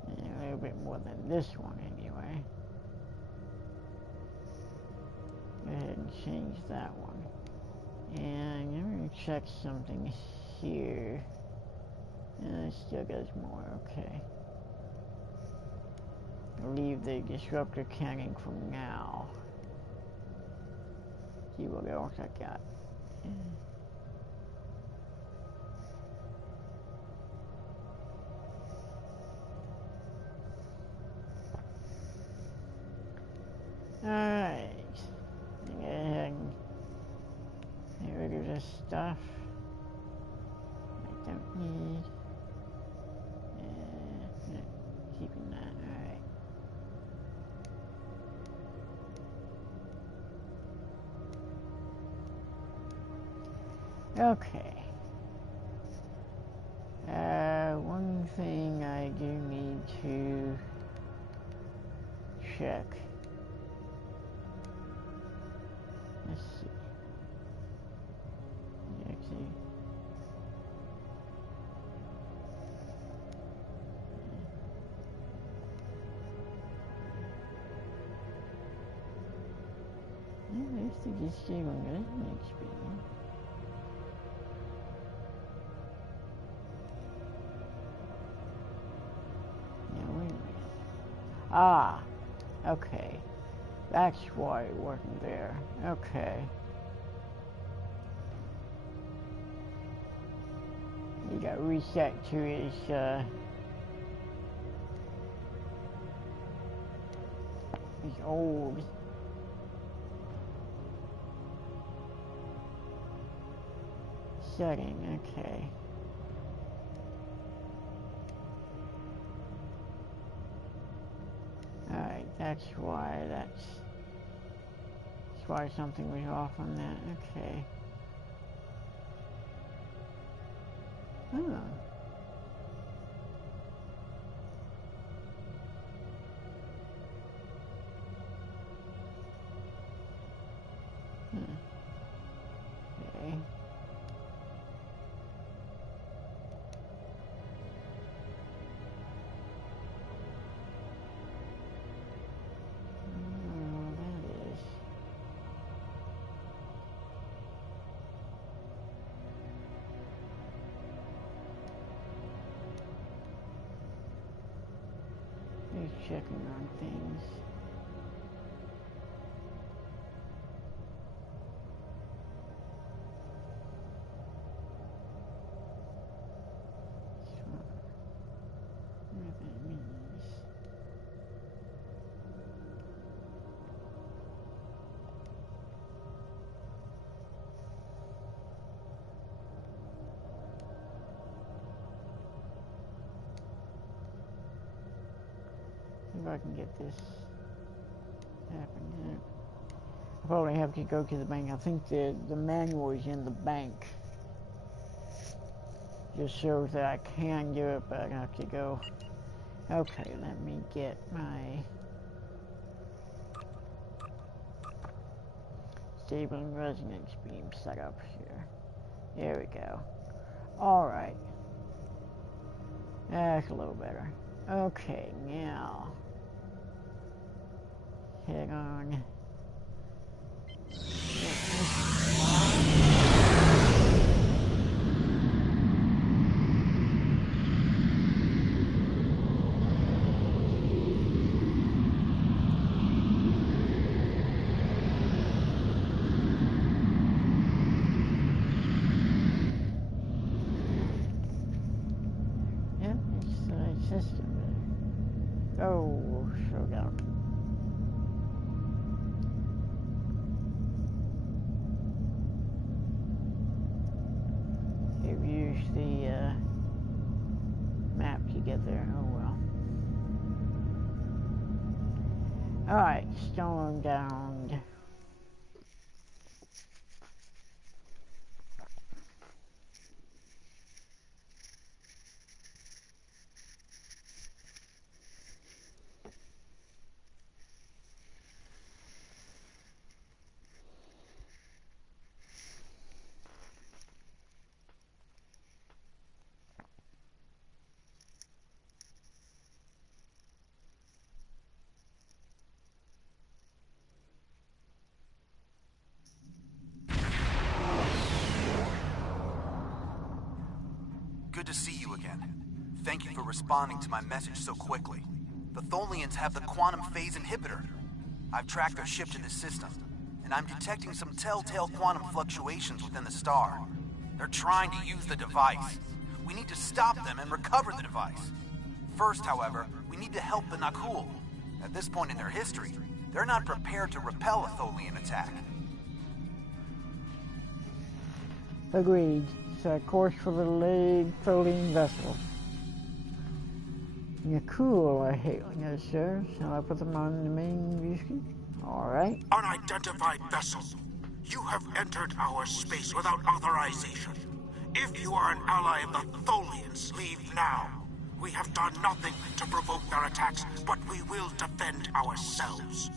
A little bit more than this one anyway. Go ahead and change that one. And I'm going to check something here. It still goes more, okay. I'll leave the disruptor cannon for now. See what else I got. Alright. Go ahead and get rid of this stuff I don't need. Keeping that, alright. Okay. One thing I do need to check. Let's see. Actually, I used to just see one doesn't experience. Ah, okay. That's why it wasn't there. Okay. He got reset to his, old setting, okay. Alright, that's why something was off on that, okay. Oh. Okay. always checking on things. What that means. See if I can get this happening. I probably have to go to the bank. I think the manual is in the bank. Just shows that I can do it, but I have to go. Okay, let me get my stable resonance beam set up here. There we go. Alright. That's a little better. Okay, now head on. Oh, showdown. They've used the map to get there. Oh well. Alright, storm down. Good to see you again. Thank you for responding to my message so quickly. The Tholians have the quantum phase inhibitor. I've tracked their ship to this system, and I'm detecting some telltale quantum fluctuations within the star. They're trying to use the device. We need to stop them and recover the device. First, however, we need to help the Nakul. At this point in their history, they're not prepared to repel a Tholian attack. Agreed. Set course for the lead Tholian vessel. You're cool, I hate. Yes, sir. Shall I put them on the main view screen? Alright. Unidentified vessel. You have entered our space without authorization. If you are an ally of the Tholians, leave now. We have done nothing to provoke their attacks, but we will defend ourselves.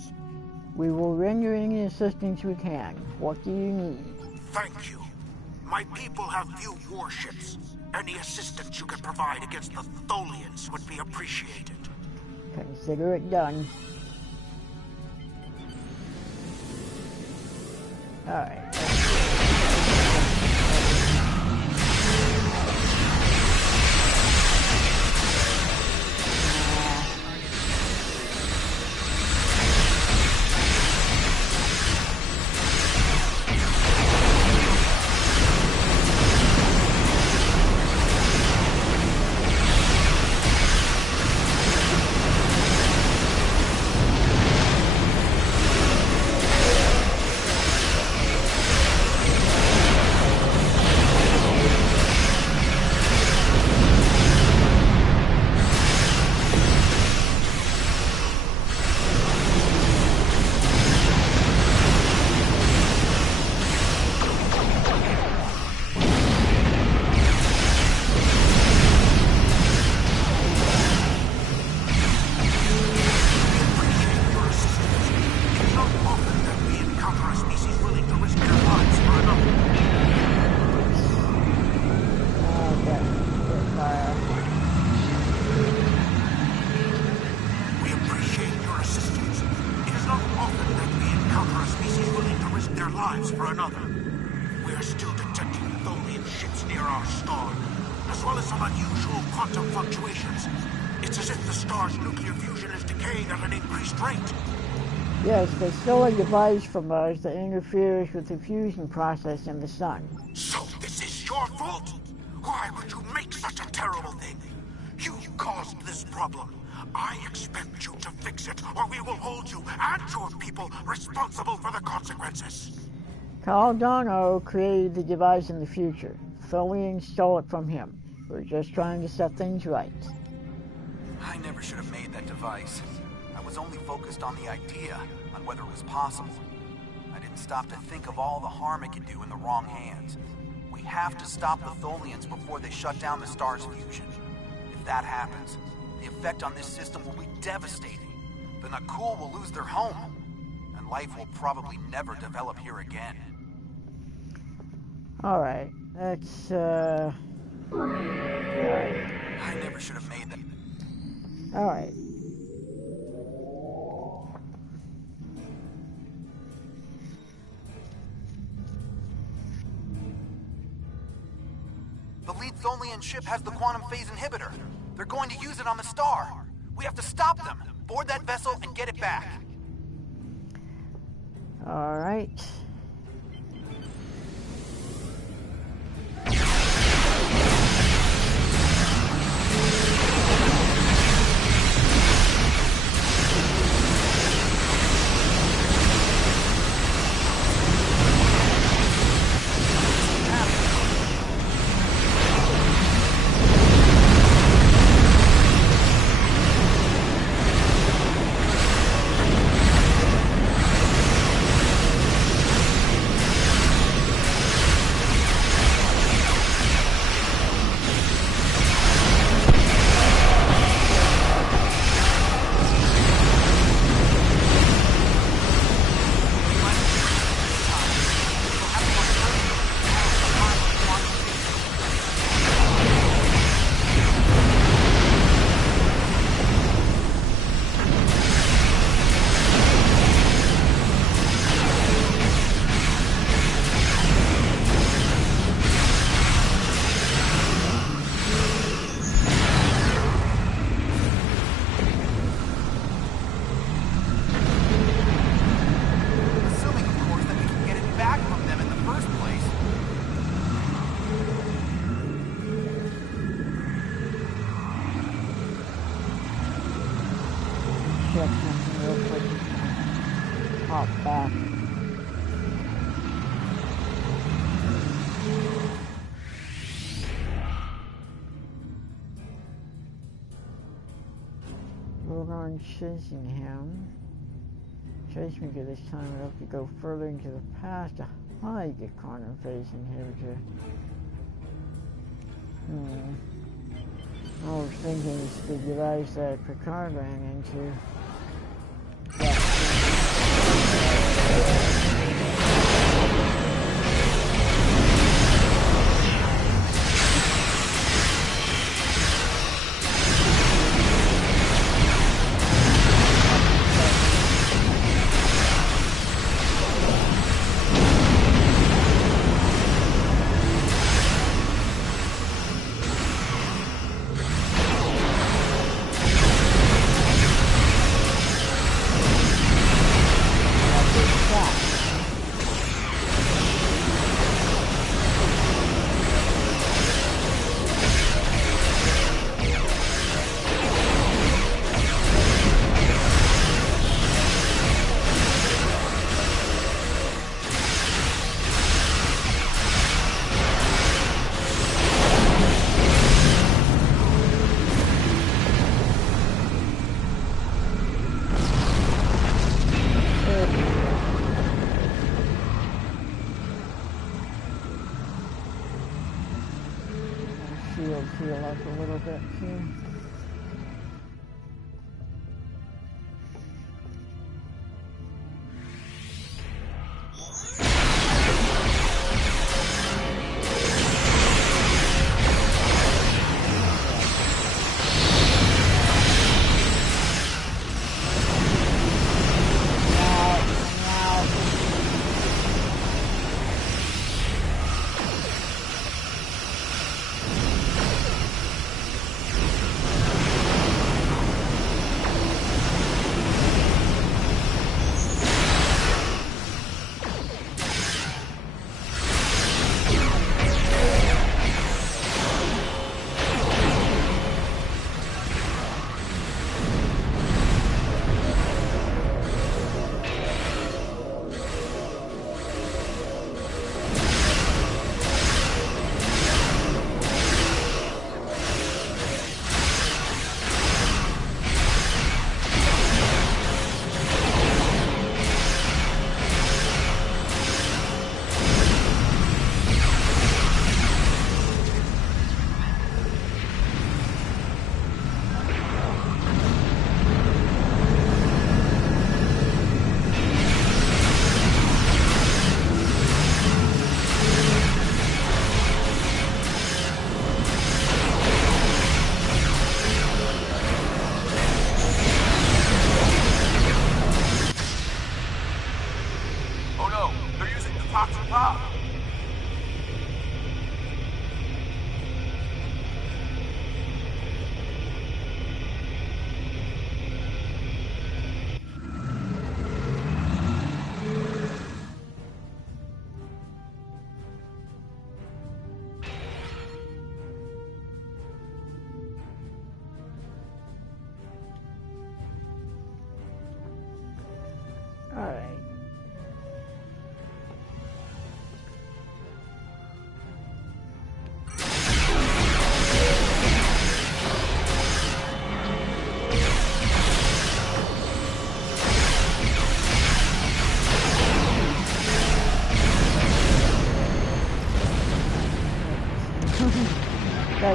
We will render any assistance we can. What do you need? Thank you. My people have few warships. Any assistance you can provide against the Tholians would be appreciated. Consider it done. Alright. decaying at an increased rate. Yes, they stole a device from us that interferes with the fusion process in the sun. So this is your fault? Why would you make such a terrible thing? You caused this problem. I expect you to fix it, or we will hold you and your people responsible for the consequences. Caldano created the device in the future. Tholian stole it from him. We're just trying to set things right. I never should have made that device. I was only focused on the idea, on whether it was possible. I didn't stop to think of all the harm it could do in the wrong hands. We have to stop the Tholians before they shut down the star's fusion. If that happens, the effect on this system will be devastating. The Nakul will lose their home, and life will probably never develop here again. Alright, let's, alright. I never should have made that. Alright. The lead Tholian ship has the quantum phase inhibitor. They're going to use it on the star. We have to stop them. Board that vessel and get it back. Alright. Check something real quick. Hop back. We're on chasing him. Chase me to this time. We'll have to go further into the past to hide the quantum phase inhibitor. I was thinking it's the device that Picard ran into. Heal up a little bit here.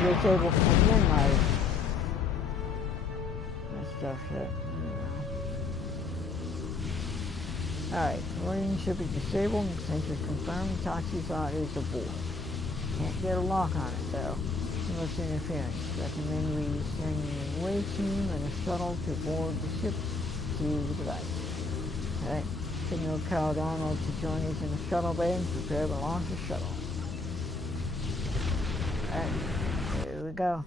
yeah, disable from midnight. That stuff that, Alright, Marine ship is disabled and sensors confirmed Toxicot is aboard. Can't get a lock on it though. Unless interference. Recommend we send an away team and a shuttle to board the ship to use the device. Alright, signal Cal Donald to join us in the shuttle bay and prepare to launch the shuttle. Alright, here we go.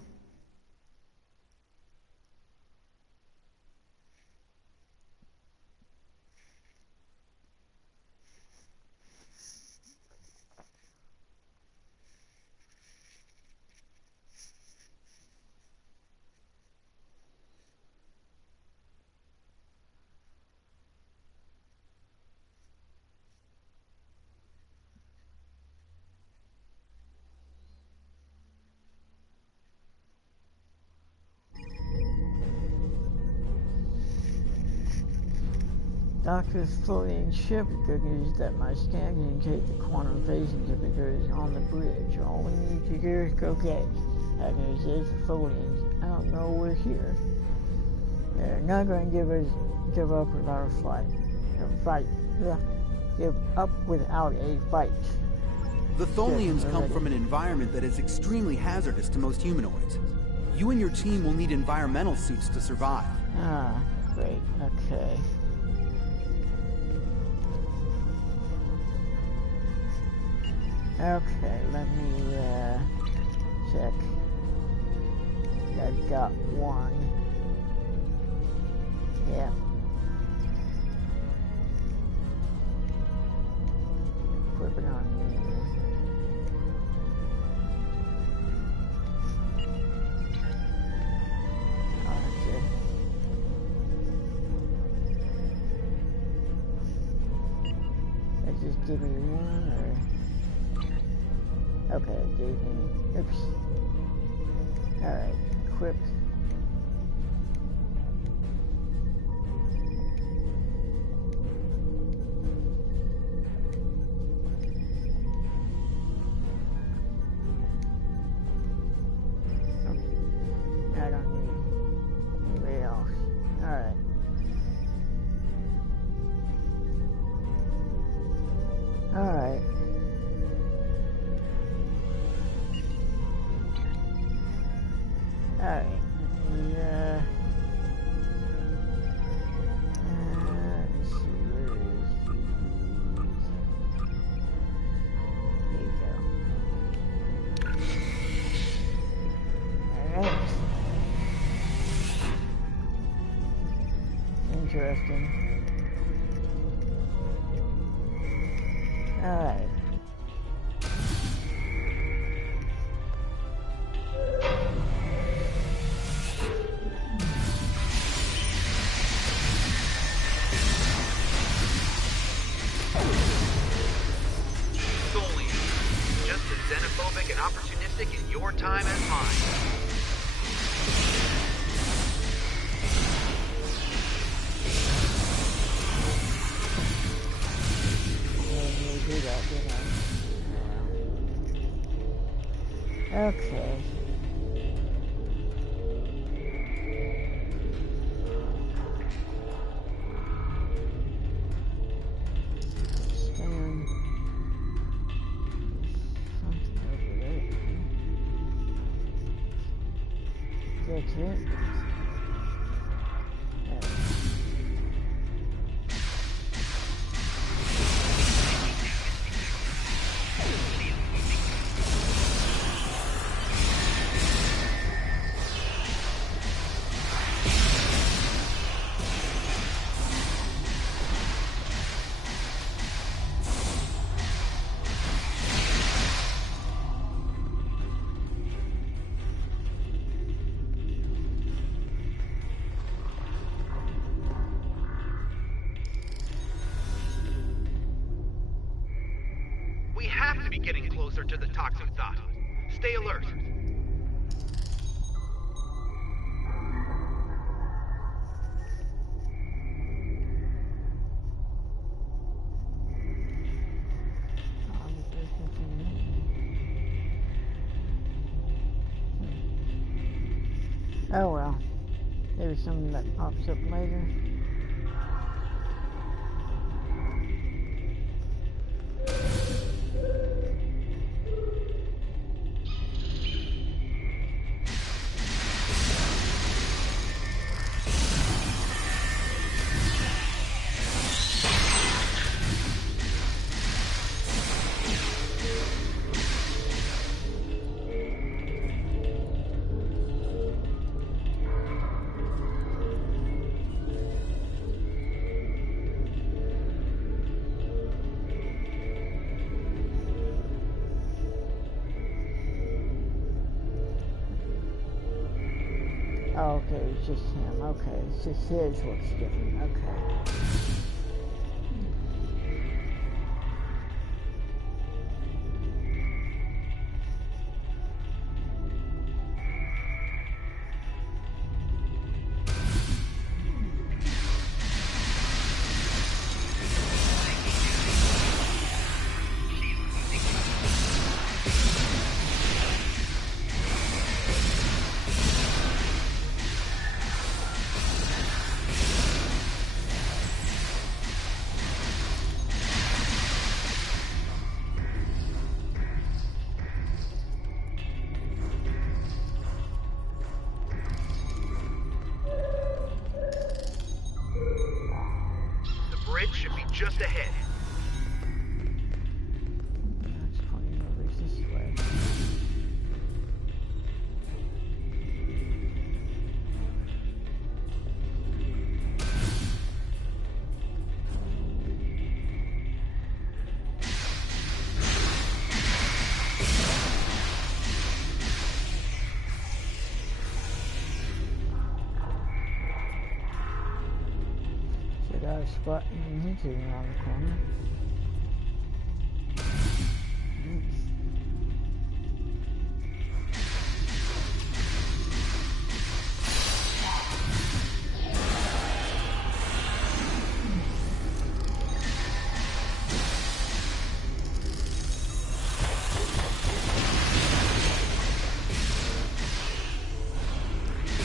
Doctor's fully in ship. Good news that my scan can indicate the quantum phase inhibitor is on the bridge. All we need to do is go get it. Bad news is the Folians don't know we're here. They're not going to give up without a fight. Give up without a fight. The Tholians come from an environment that is extremely hazardous to most humanoids. You and your team will need environmental suits to survive. Ah, great. Okay. Okay, let me check. I've got one. Yeah. Flip it on me. Oh, that's it. That just give me one, or... Okay, it gave me... Oops. Alright, equip. I don't need anybody else. Alright. Alright. Alright, let's see, where is these? There you go. Alright. Interesting. Alright. Xenophobic and opportunistic in your time as mine. Okay. That's it. We have to be getting closer to the toxin thought. Stay alert. Oh well. There's something that pops up later. Oh, okay, it's just him. Okay, it's just his looks different. Okay. Should be just ahead. That's pointing over this way. Spot into around the corner.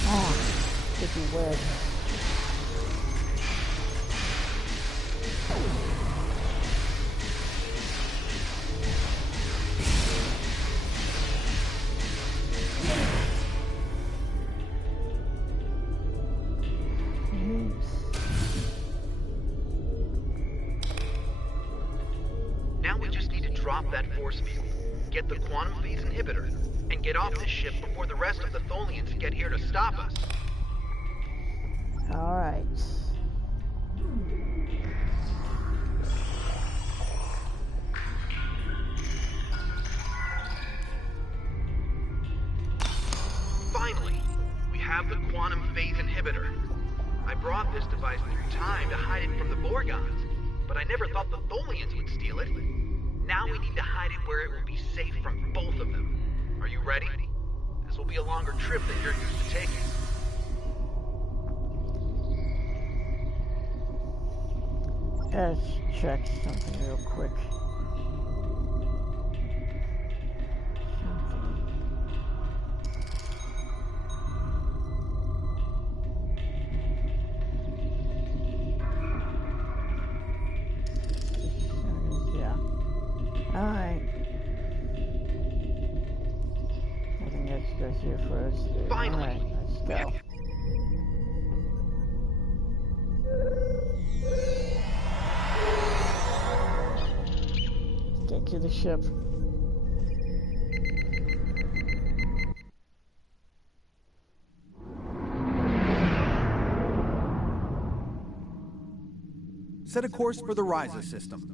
Oh, sticky web. Now we just need to drop that force field, get the quantum phase inhibitor, and get off this ship before the rest of the Tholians get here to stop us. All right. Finally, we have the quantum phase inhibitor. I brought this device through time to hide it from the Borgons, but I never thought the Tholians would steal it. Now we need to hide it where it will be safe from both of them. Are you ready? This will be a longer trip than you're used to taking. Let's check something real quick. Alright. I think that's just here for us. Finally. Alright, let's go. Get to the ship. Set a course for the Ryza system.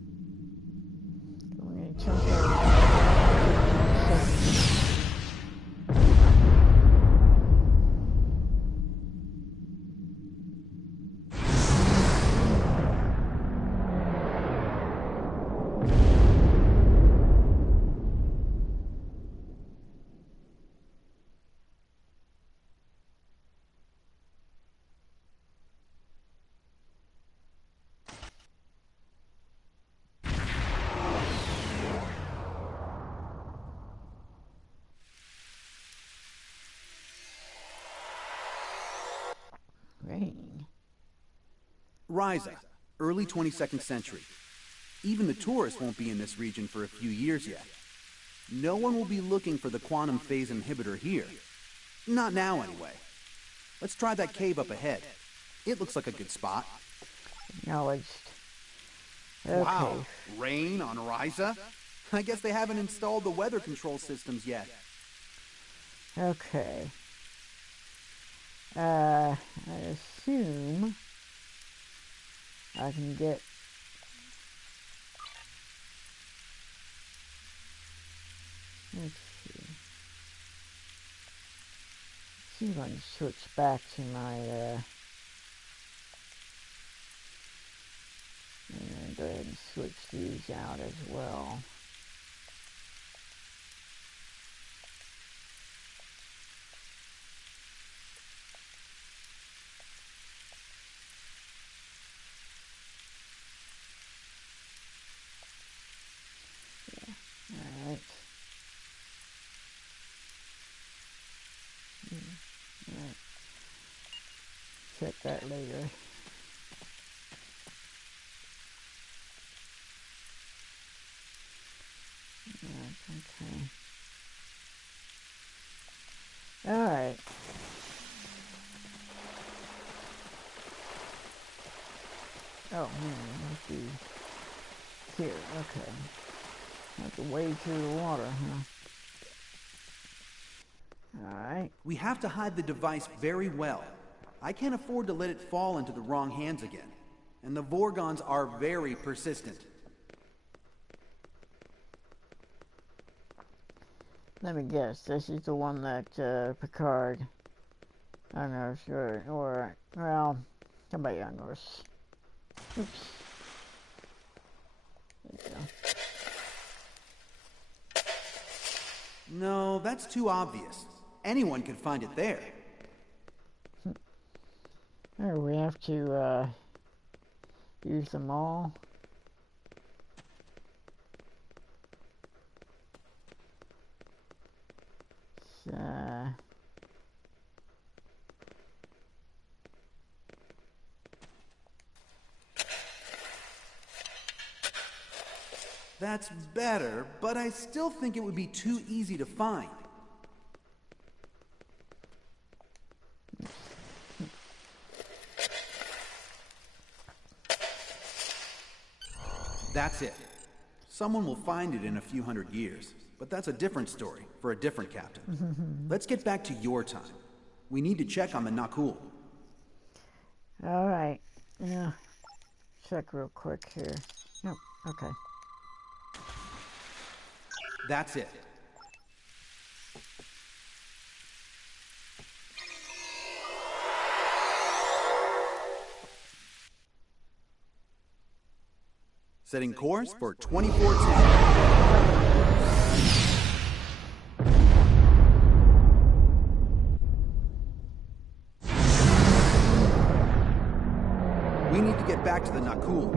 Ryza, early 22nd century. Even the tourists won't be in this region for a few years yet. No one will be looking for the quantum phase inhibitor here. Not now, anyway. Let's try that cave up ahead. It looks like a good spot. Acknowledged. Okay. Wow, rain on Ryza? I guess they haven't installed the weather control systems yet. Okay. I assume I can get... Let's see. See if I can switch back to my, and go ahead and switch these out as well. Alright. Alright. Check that later. Okay. Alright. Oh, must be here. Okay. Have to wade through the water, huh? Alright. We have to hide the device very well. I can't afford to let it fall into the wrong hands again. And the Vorgons are very persistent. Let me guess. This is the one that Picard unearthed, or well, somebody unearthed. Oops. There you go. No, that's too obvious. Anyone could find it there. There, we have to use them all. That's better, but I still think it would be too easy to find. That's it. Someone will find it in a few hundred years, but that's a different story for a different captain. Let's get back to your time. We need to check on the Nakul. All right. Yeah. Check real quick here. Nope. Okay. That's it. Setting course for 2410. We need to get back to the Nakul.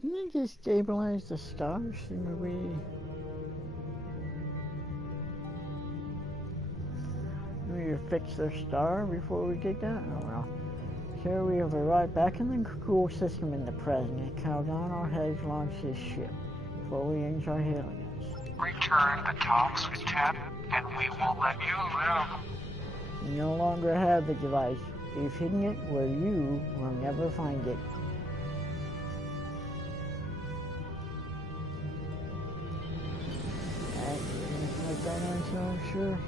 Didn't they just stabilize the stars? Shouldn't we fix their star before we did that? Oh well. Here we have arrived back in the Nakul system in the present. Calgon, our heads, launch this ship. Fully enjoy aliens. Return the top switch tab, and we will let you live. You no longer have the device. We've hidden it where you will never find it. Like that answer, I'm sure.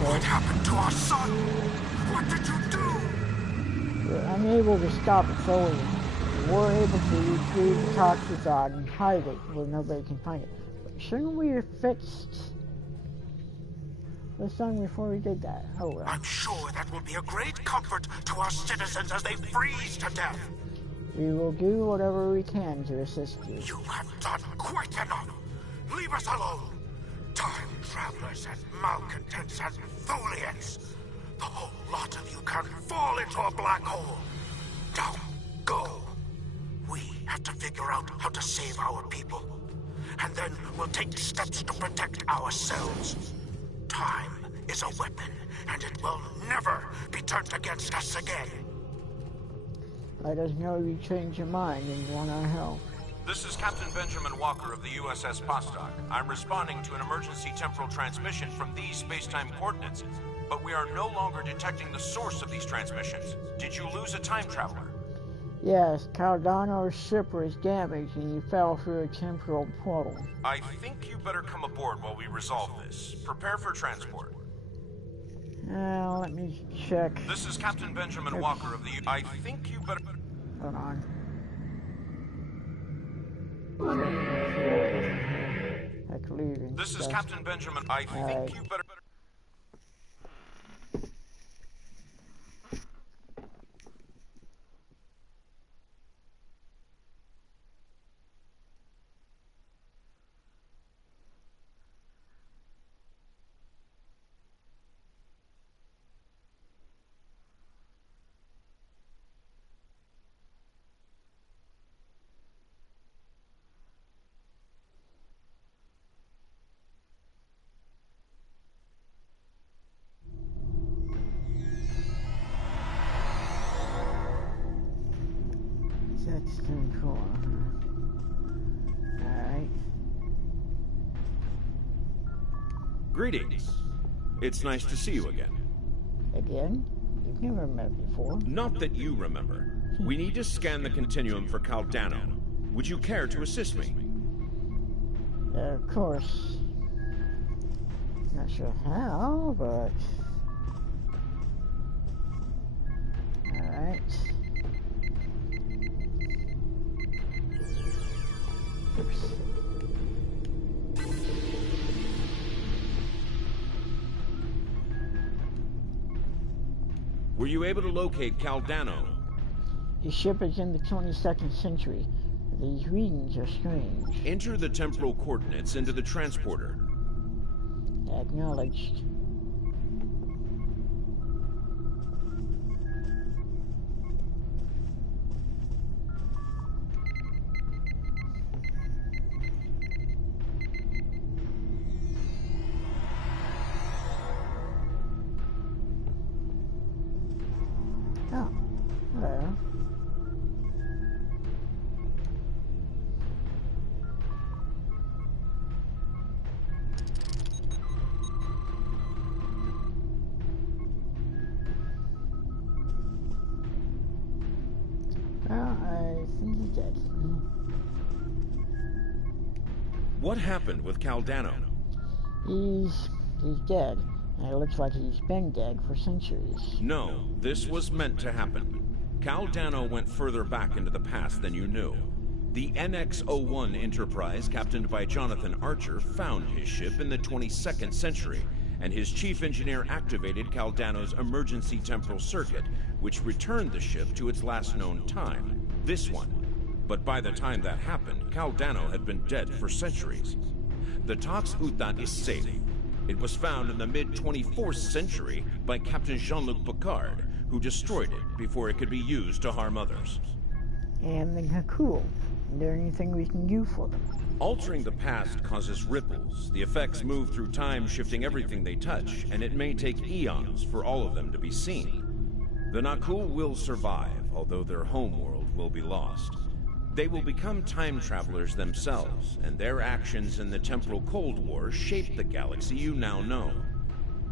What happened to our son? What did you do? We're unable to stop the Tholian. We're able to retrieve the Toxicod and hide it where nobody can find it. But shouldn't we have fixed the sun before we did that? Oh well. I'm sure that will be a great comfort to our citizens as they freeze to death. We will do whatever we can to assist you. You have done quite enough. Leave us alone. Time travelers and malcontents and Tholians. The whole lot of you can fall into a black hole. Now, go. We have to figure out how to save our people. And then we'll take steps to protect ourselves. Time is a weapon, and it will never be turned against us again. Let us know you change your mind and want our help. This is Captain Benjamin Walker of the USS Vostok. I'm responding to an emergency temporal transmission from these space-time coordinates, but we are no longer detecting the source of these transmissions. Did you lose a time traveler? Yes, Caldano's ship was damaged and he fell through a temporal portal. I think you better come aboard while we resolve this. Prepare for transport. Let me check. This is Captain Benjamin Walker of the... I think you better... Hold on. Heck, leaving. This is Captain Benjamin. I think you better... That's control. Alright. Greetings. It's nice to see you again. Again? You've never met before. Not that you remember. We need to scan the continuum for Caldano. Would you care to assist me? Of course. Not sure how, but... Alright. Oops. Were you able to locate Caldano? His ship is in the 22nd century. These readings are strange. Enter the temporal coordinates into the transporter. Acknowledged. Oh, hello. Well, I think he's dead. What happened with Caldano? He's dead. And it looks like he's been dead for centuries. No, this was meant to happen. Caldano went further back into the past than you knew. The NX-01 Enterprise, captained by Jonathan Archer, found his ship in the 22nd century, and his chief engineer activated Caldano's emergency temporal circuit, which returned the ship to its last known time, this one. But by the time that happened, Caldano had been dead for centuries. The Tox Utat is safe. It was found in the mid-24th century by Captain Jean-Luc Picard, who destroyed it before it could be used to harm others. And they're cool. Is there anything we can do for them? Altering the past causes ripples. The effects move through time, shifting everything they touch, and it may take eons for all of them to be seen. The Nakul will survive, although their homeworld will be lost. They will become time travelers themselves, and their actions in the temporal Cold War shaped the galaxy you now know.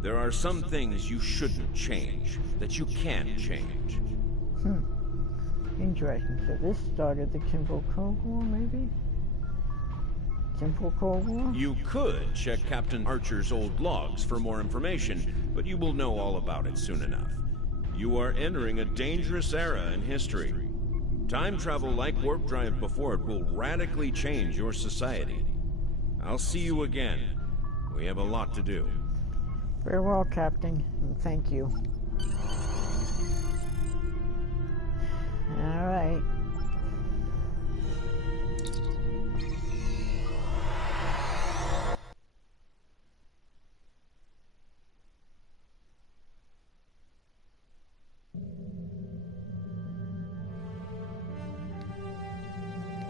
There are some things you shouldn't change, that you can change. Interesting. So this started the temporal Cold War, maybe? Simple Cold War? You could check Captain Archer's old logs for more information, but you will know all about it soon enough. You are entering a dangerous era in history. Time travel like warp drive before it will radically change your society. I'll see you again. We have a lot to do. Very well, Captain, and thank you. All right.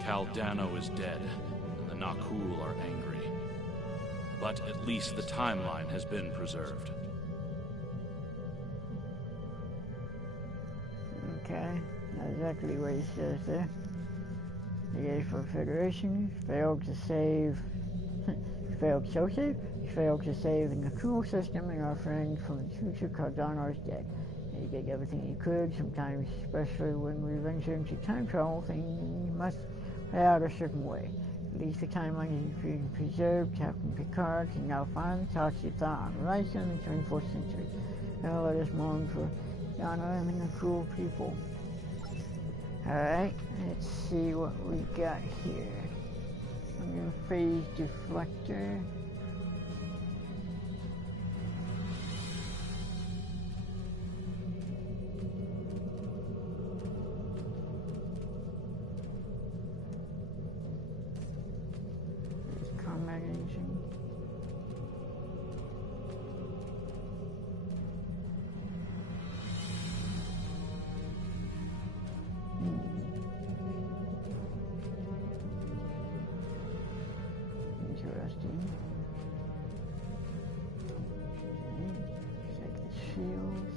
Caldano is dead, and the Nakul are angry. But at least the timeline has been preserved. Okay, that's exactly what he says there. The A for Federation failed to save. Failed so safe? Failed to save the Nakul system, and our friend from the future Caldano is dead. He did everything he could, sometimes, especially when we venture into time travel, things must play out a certain way. At least the timeline is being preserved. Captain Picard can now finally touch the thought on rise in the 24th century. Now let us mourn for Donna and the cruel people. Alright, let's see what we got here. New phase deflector. Combat engine. Interesting. Check the shields.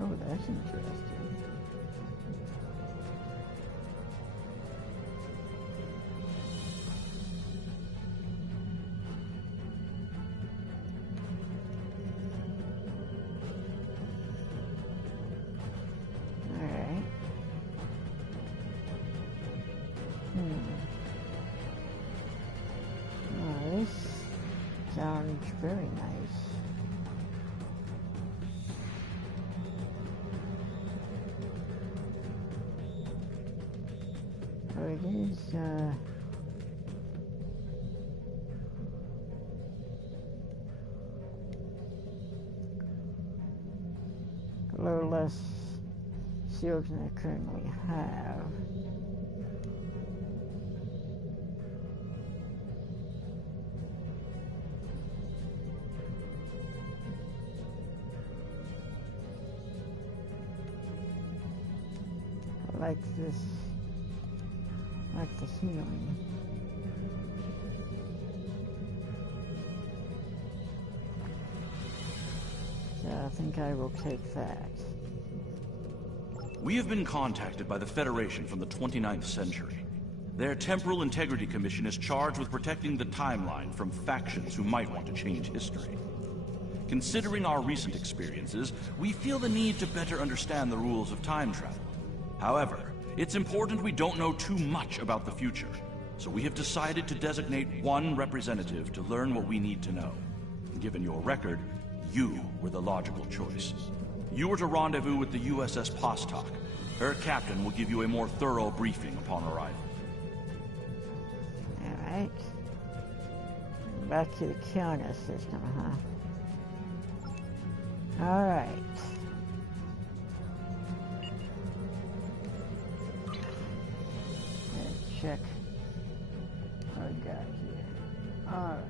Oh, that's interesting. Alright. Oh, this sounds very nice. Oh, it is, a little less seals than I currently have. I like this. I like the healing. So I think I will take that. We have been contacted by the Federation from the 29th century. Their Temporal Integrity Commission is charged with protecting the timeline from factions who might want to change history. Considering our recent experiences, we feel the need to better understand the rules of time travel. However, it's important we don't know too much about the future, so we have decided to designate one representative to learn what we need to know. Given your record, you were the logical choice. You were to rendezvous with the USS Postok. Her captain will give you a more thorough briefing upon arrival. Alright. Back to the counter system, huh? Alright. Let's check what we got here. Alright.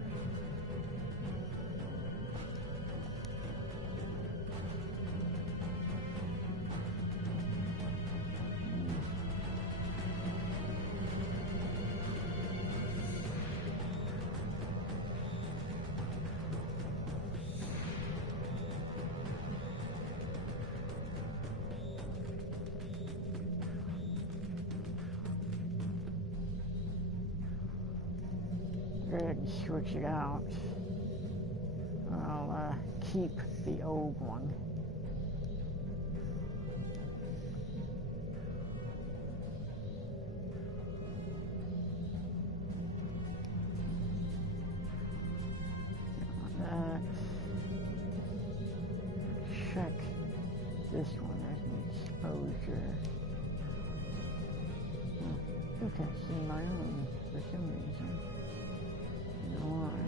ahead and switch it out. I'll keep the old one. Check this one as an exposure. I can't see my own for some reason. I don't know why.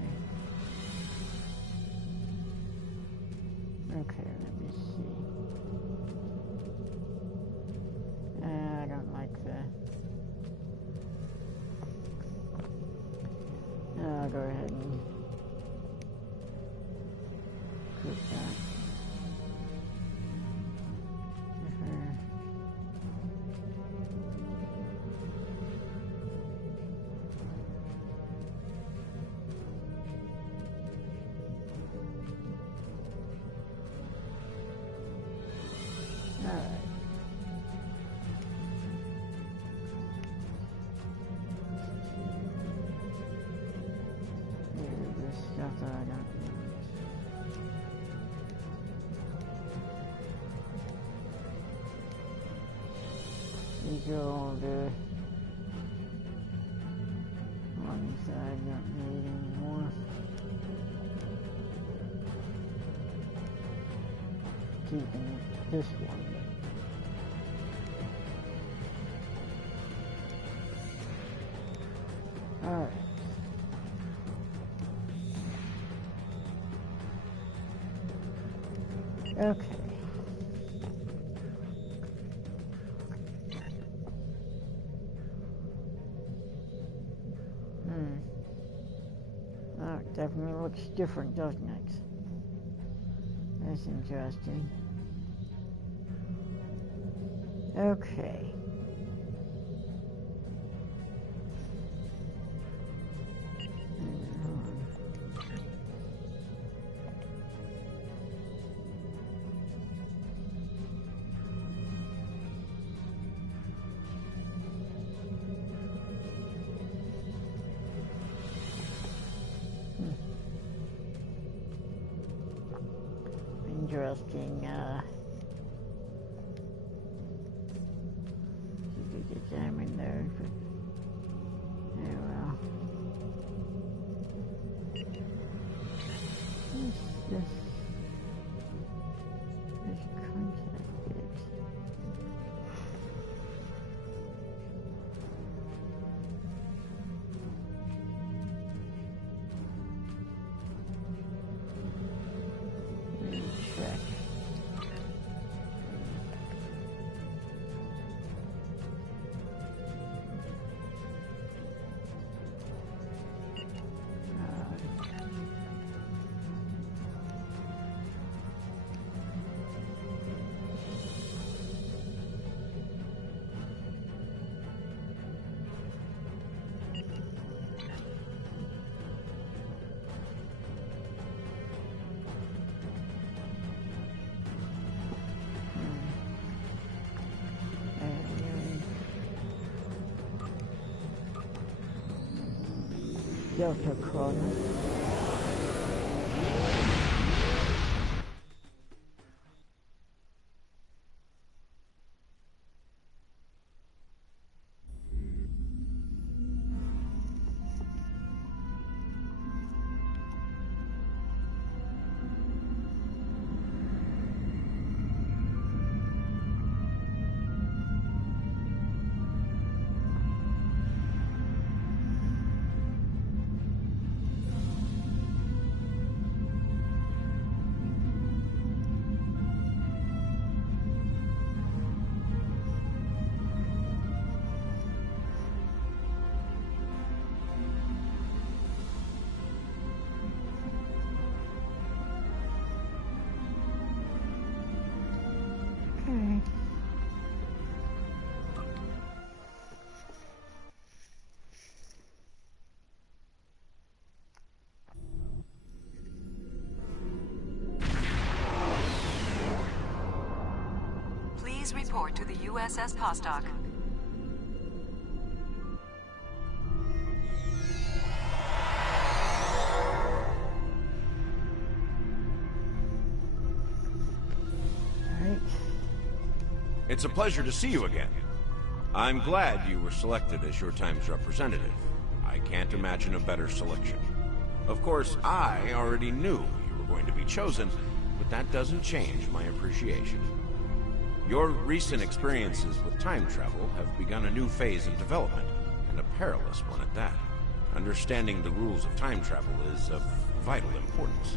Okay, let me see. I don't like that. I'll go ahead and put that. These are all the ones that I don't need anymore. Keeping this one. Alright. Okay. Oh, it definitely looks different, doesn't it? That's interesting. Okay. Interesting, you could get them in there, but, yeah, well. This contact bit. Check. Delta Corner. Okay. Please report to the USS Vostok. It's a pleasure to see you again. I'm glad you were selected as your time's representative. I can't imagine a better selection. Of course, I already knew you were going to be chosen, but that doesn't change my appreciation. Your recent experiences with time travel have begun a new phase of development, and a perilous one at that. Understanding the rules of time travel is of vital importance.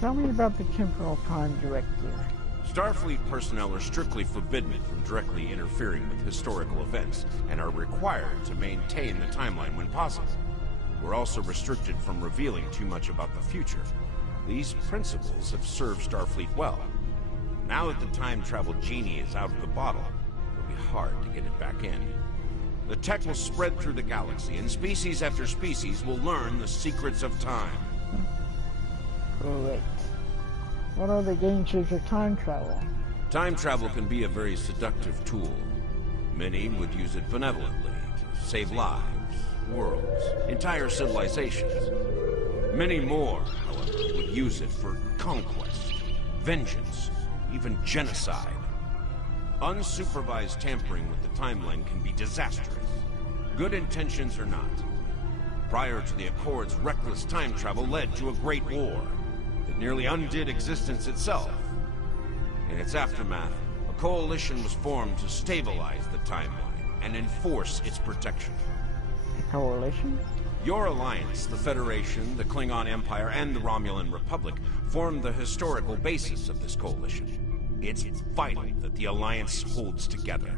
Tell me about the Temporal Time Directive. Starfleet personnel are strictly forbidden from directly interfering with historical events, and are required to maintain the timeline when possible. We're also restricted from revealing too much about the future. These principles have served Starfleet well. Now that the time travel genie is out of the bottle, it'll be hard to get it back in. The tech will spread through the galaxy, and species after species will learn the secrets of time. Great. What are the dangers of time travel? Time travel can be a very seductive tool. Many would use it benevolently to save lives, worlds, entire civilizations. Many more, however, would use it for conquest, vengeance, even genocide. Unsupervised tampering with the timeline can be disastrous. Good intentions or not. Prior to the Accords, reckless time travel led to a great war that nearly undid existence itself. In its aftermath, a coalition was formed to stabilize the timeline and enforce its protection. A coalition? Your alliance, the Federation, the Klingon Empire, and the Romulan Republic, formed the historical basis of this coalition. It's vital that the Alliance holds together.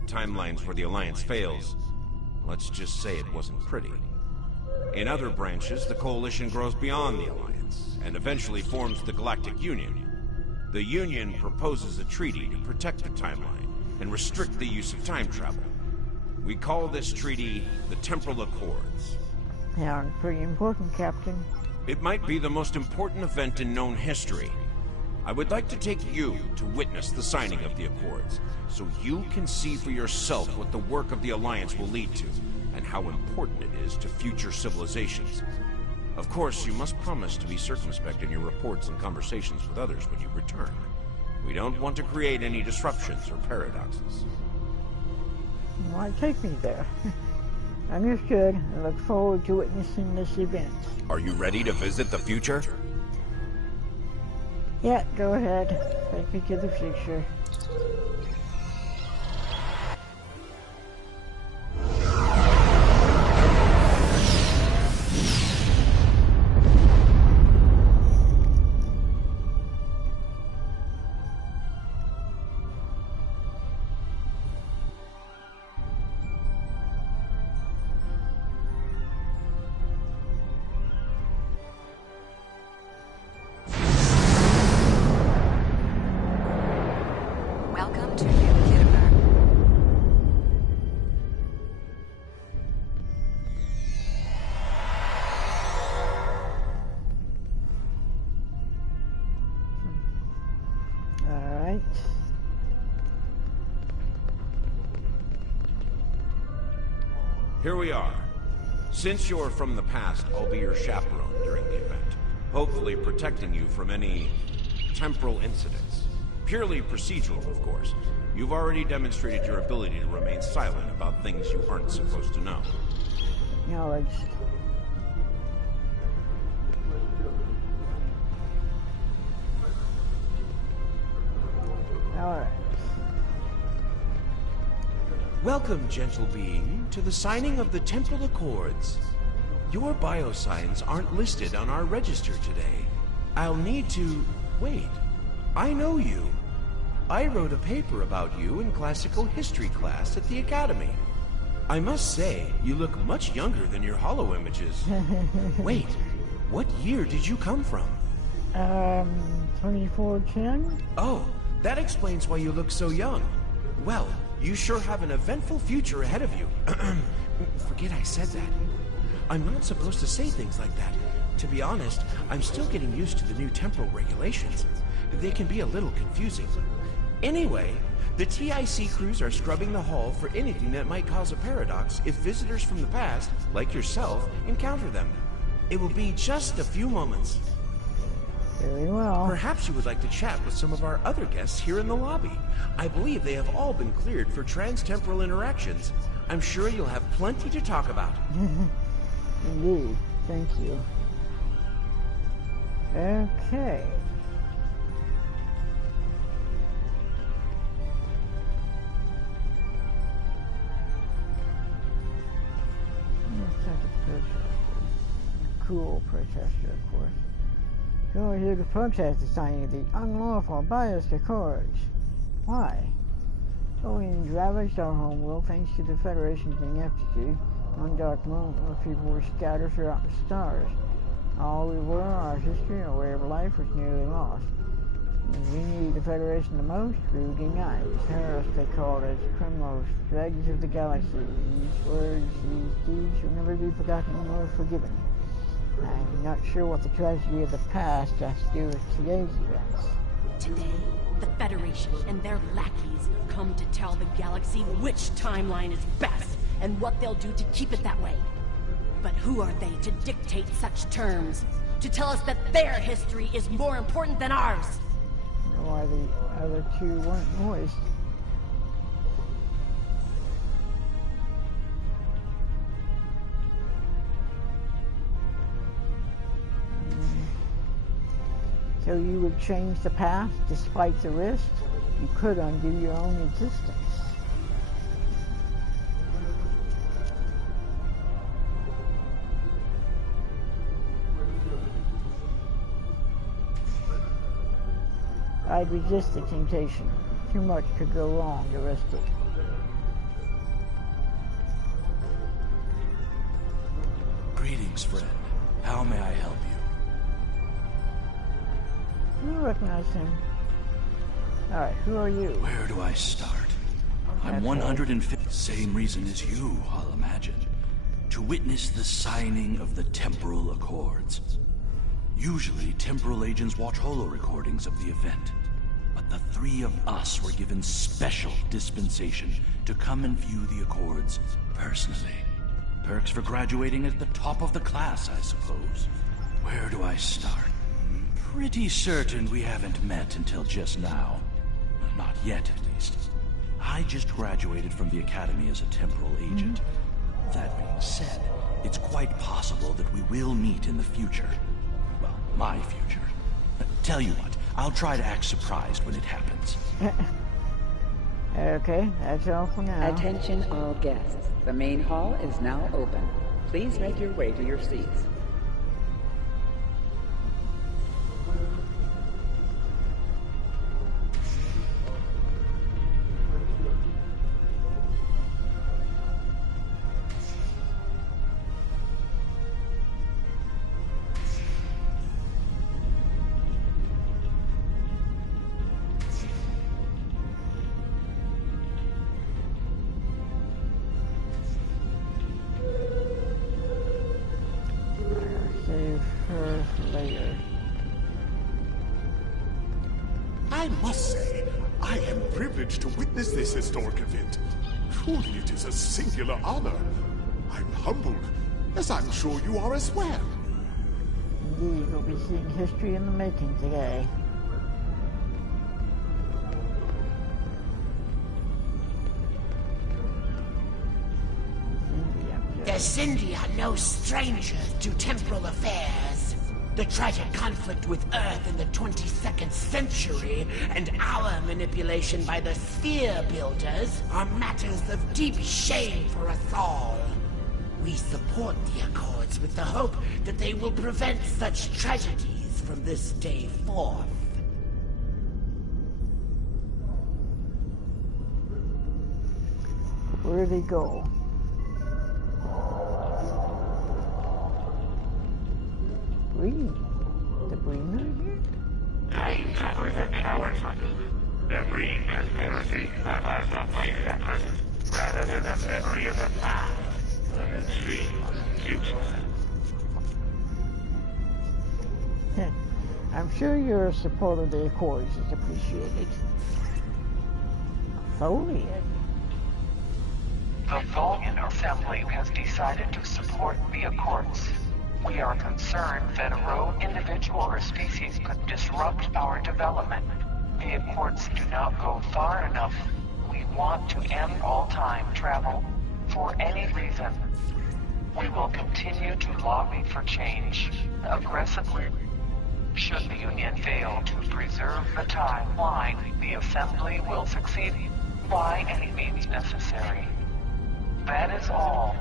In timelines where the Alliance fails, let's just say it wasn't pretty. In other branches, the Coalition grows beyond the Alliance, and eventually forms the Galactic Union. The Union proposes a treaty to protect the timeline and restrict the use of time travel. We call this treaty the Temporal Accords. Sounds pretty important, Captain. It might be the most important event in known history. I would like to take you to witness the signing of the Accords, so you can see for yourself what the work of the Alliance will lead to, and how important it is to future civilizations. Of course, you must promise to be circumspect in your reports and conversations with others when you return. We don't want to create any disruptions or paradoxes. Why take me there? Understood. I look forward to witnessing this event. Are you ready to visit the future? Yeah, go ahead. Take me to the future. Welcome to New Kittenberg. All right. Here we are. Since you're from the past, I'll be your chaperone during the event, hopefully protecting you from any temporal incidents. Purely procedural, of course. You've already demonstrated your ability to remain silent about things you aren't supposed to know. Knowledge. All right. Welcome, gentle being, to the signing of the Temporal Accords. Your biosigns aren't listed on our register today. I'll need to... Wait. I know you. I wrote a paper about you in classical history class at the Academy. I must say, you look much younger than your holo images. Wait, what year did you come from? 2410? Oh, that explains why you look so young. Well, you sure have an eventful future ahead of you. Forget I said that. I'm not supposed to say things like that. To be honest, I'm still getting used to the new temporal regulations. They can be a little confusing. Anyway, the TIC crews are scrubbing the hall for anything that might cause a paradox if visitors from the past, like yourself, encounter them. It will be just a few moments. Very well. Perhaps you would like to chat with some of our other guests here in the lobby. I believe they have all been cleared for trans-temporal interactions. I'm sure you'll have plenty to talk about. Indeed. Thank you. Okay. Cool protester, of course. Go here to protest the signing of the unlawful biased accords. Why? Aliens ravaged our homeworld thanks to the Federation's ineptitude. One dark moment where people were scattered throughout the stars. All we were, our history, our way of life was nearly lost. When we needed the Federation the most, we were denied. Terrorists, they called us, criminals, dregs of the galaxy. These words, these deeds will never be forgotten nor forgiven. I'm not sure what the tragedy of the past has to do with today's events. Today, the Federation and their lackeys come to tell the galaxy which timeline is best and what they'll do to keep it that way. But who are they to dictate such terms? To tell us that their history is more important than ours? You know why the other two weren't voiced. So you would change the past despite the risk? You could undo your own existence. I'd resist the temptation. Too much could go wrong to risk it. Greetings, friend. How may I help you? You recognize him. Alright, who are you? Where do I start? I'm 150. Same reason as you, I'll imagine. To witness the signing of the Temporal Accords. Usually, temporal agents watch holo recordings of the event. But the three of us were given special dispensation to come and view the Accords personally. Perks for graduating at the top of the class, I suppose. Where do I start? Pretty certain we haven't met until just now. Not yet, at least. I just graduated from the Academy as a temporal agent. That being said, it's quite possible that we will meet in the future. Well, my future. Tell you what, I'll try to act surprised when it happens. Okay, that's all for now. Attention all guests. The main hall is now open. Please make your way to your seats. I must say, I am privileged to witness this historic event. Truly, it is a singular honor. I'm humbled, as I'm sure you are as well. Indeed, we'll be seeing history in the making today. The Sindhi are no strangers to temporal affairs. The tragic conflict with Earth in the 22nd century and our manipulation by the Sphere Builders are matters of deep shame for us all. We support the Accords with the hope that they will prevent such tragedies from this day forth. Where do they go? Breen. The Breen are here? I cover the cowards with the Breen conspiracy that has no place at present, rather than the memory of the past, an extreme future. I'm sure your support of the Accords is appreciated. Tholian. The Tholian Assembly has decided to support the Accords. We are concerned that a rogue individual or species could disrupt our development. The Accords do not go far enough. We want to end all time travel for any reason. We will continue to lobby for change aggressively. Should the Union fail to preserve the timeline, the Assembly will succeed by any means necessary. That is all.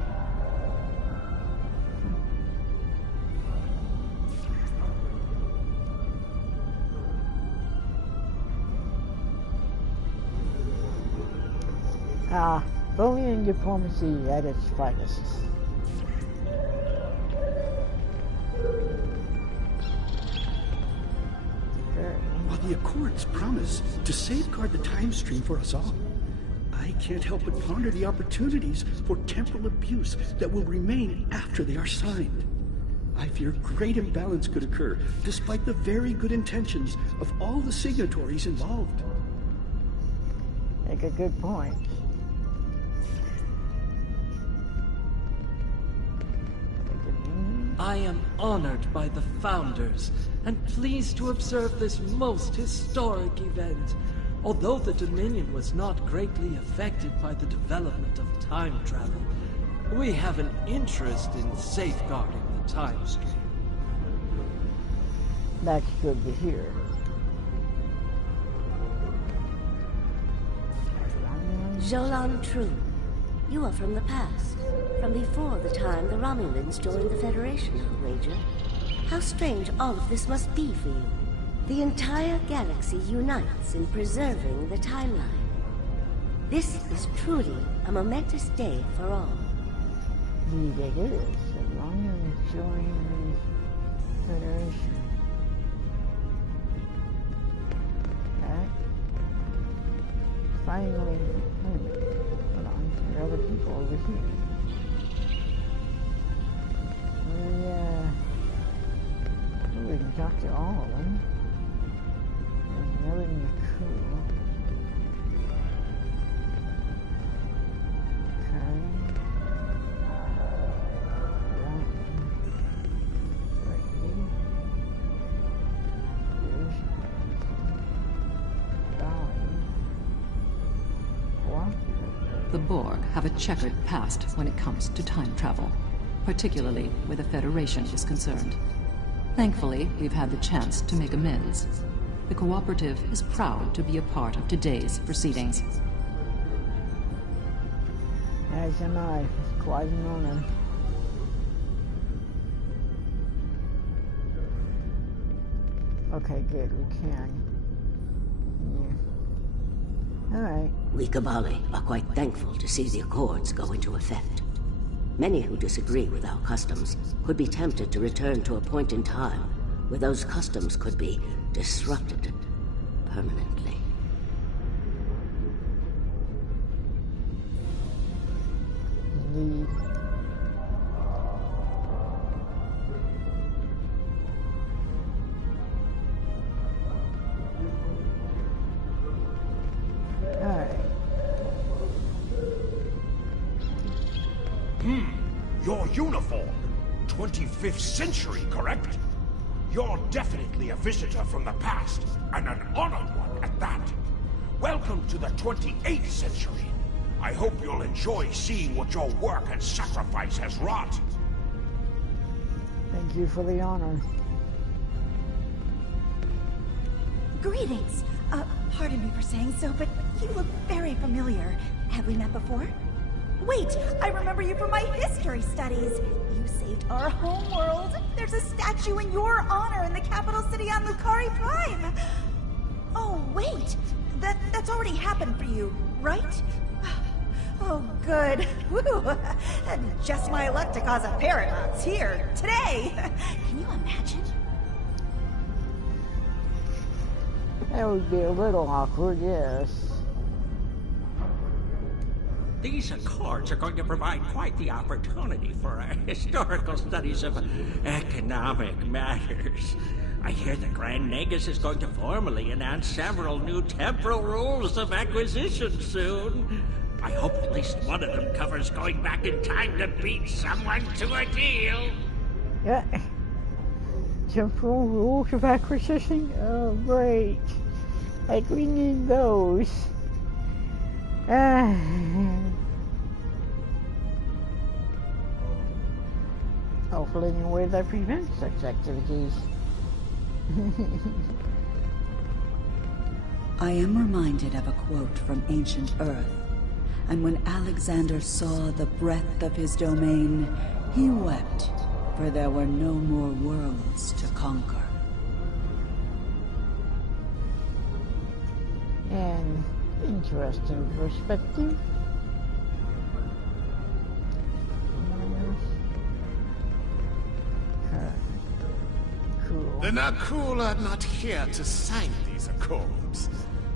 Bullying diplomacy at its finest. While the Accords promise to safeguard the time stream for us all, I can't help but ponder the opportunities for temporal abuse that will remain after they are signed. I fear great imbalance could occur, despite the very good intentions of all the signatories involved. Make a good point. I am honored by the Founders, and pleased to observe this most historic event. Although the Dominion was not greatly affected by the development of time travel, we have an interest in safeguarding the time stream. That's good to hear. Jolan True, you are from the past. From before the time the Romulans joined the Federation, I'll wager. How strange all of this must be for you. The entire galaxy unites in preserving the timeline. This is truly a momentous day for all. Indeed it is. The Romulans joined the Federation. Okay. Finally, hold on, there are other people over here. We can talk to all of them. There's nothing in the crew. Okay. The Borg have a checkered past when it comes to time travel, particularly where the Federation is concerned. Thankfully, we've had the chance to make amends. The Cooperative is proud to be a part of today's proceedings. As am I. It's quite an honor. Okay, good. We can. Yeah. Alright. We Kabali are quite thankful to see the Accords go into effect. Many who disagree with our customs could be tempted to return to a point in time where those customs could be disrupted permanently. Indeed. Your uniform. 25th century, correct? You're definitely a visitor from the past, and an honored one at that. Welcome to the 28th century. I hope you'll enjoy seeing what your work and sacrifice has wrought. Thank you for the honor. Greetings. Pardon me for saying so, but you look very familiar. Have we met before? Wait, I remember you from my history studies. You saved our home world. There's a statue in your honor in the capital city on Lucari Prime. Oh, wait. That's already happened for you, right? Oh, good. Woo! Just my luck to cause a paradox here, today. Can you imagine? That would be a little awkward, yes. These Accords are going to provide quite the opportunity for historical studies of economic matters. I hear the Grand Nagus is going to formally announce several new temporal rules of acquisition soon. I hope at least one of them covers going back in time to beat someone to a deal. Yeah. Temporal rules of acquisition? Oh, great. Like, we need those. Hopefully in a way that prevents such activities. I am reminded of a quote from ancient Earth. And when Alexander saw the breadth of his domain, he wept, for there were no more worlds to conquer. An interesting perspective. Cool. The Nakul are not here to sign these accords.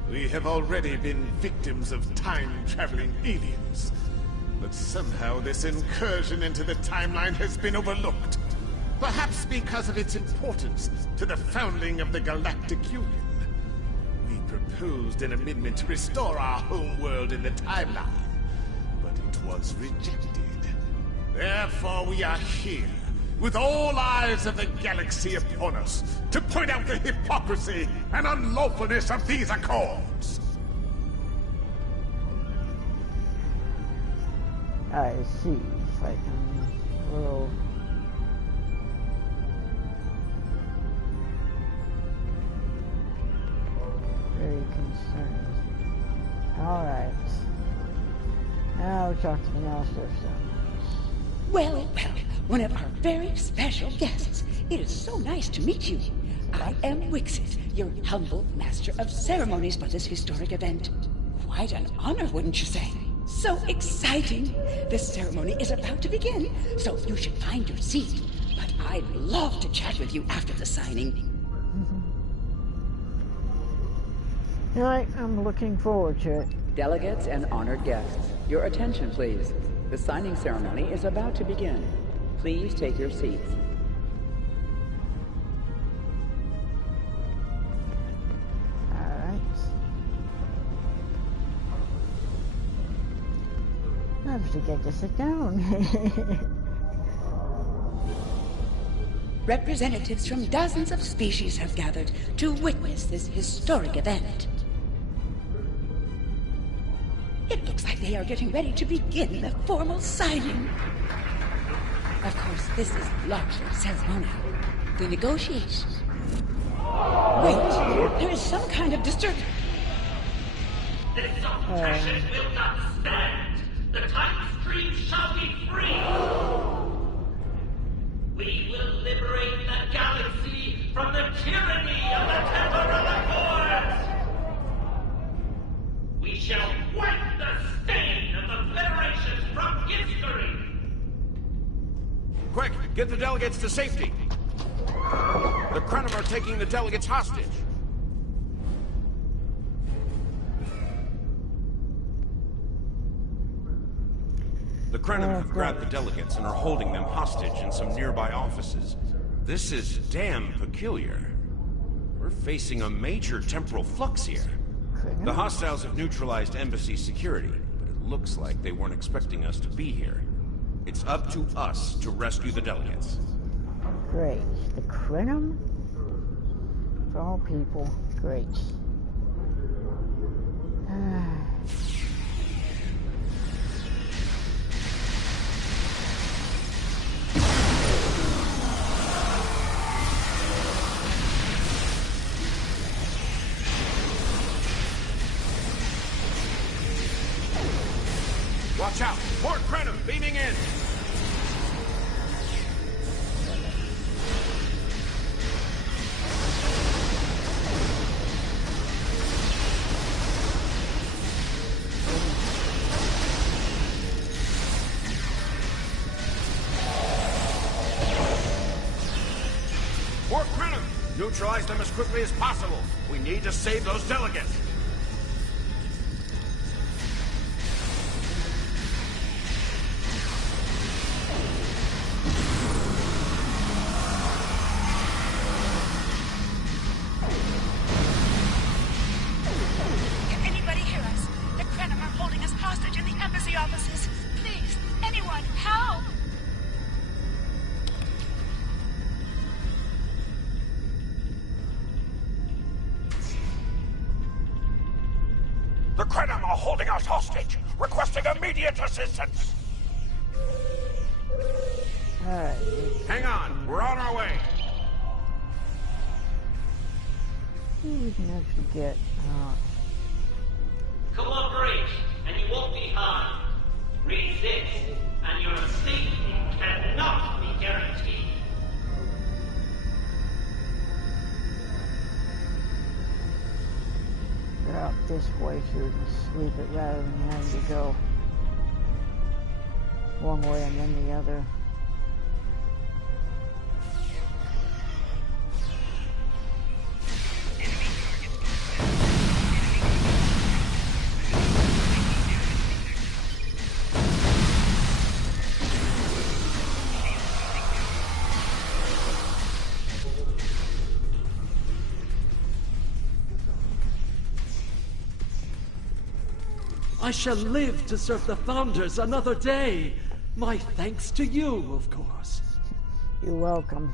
We have already been victims of time-traveling aliens. But somehow this incursion into the timeline has been overlooked. Perhaps because of its importance to the founding of the Galactic Union. We proposed an amendment to restore our home world in the timeline, but it was rejected. Therefore we are here, with all eyes of the galaxy upon us, to point out the hypocrisy and unlawfulness of these accords. I see. It's like a little... very concerned. Alright. Now we'll talk to the master. Well, one of our very special guests. It is so nice to meet you. I am Wixit, your humble master of ceremonies for this historic event. Quite an honor, wouldn't you say? So exciting! This ceremony is about to begin, so you should find your seat. But I'd love to chat with you after the signing. Alright, I'm looking forward to it. Delegates and honored guests, your attention please. The signing ceremony is about to begin. Please take your seats. Alright. I have to get to sit down. Representatives from dozens of species have gathered to witness this historic event. It looks like they are getting ready to begin the formal signing. Of course, this is largely ceremonial. The negotiation. Wait, there is some kind of disturbance. This oppression will not stand. The time stream shall be free. We will liberate the galaxy from the tyranny of the temporal accords. We shall wipe the stain of the Federation from history. Quick, get the delegates to safety. The Krenim are taking the delegates hostage. The Krenim have grabbed the delegates and are holding them hostage in some nearby offices. This is damn peculiar. We're facing a major temporal flux here. The hostiles have neutralized embassy security, but it looks like they weren't expecting us to be here. It's up to us to rescue the delegates. Great. The Krenim? For all people. Great. Watch out! More Krenim beaming in! More Krenim! Neutralize them as quickly as possible. We need to save those delegates. The Krenim are holding us hostage, requesting immediate assistance. Alright. Hang on, we're on our way. We can actually get Cooperate, and you won't be harmed. Resist, and your safety cannot be guaranteed. Get out this way so we can sweep it rather than having to go one way and then the other. I shall live to serve the Founders another day. My thanks to you, of course. You're welcome.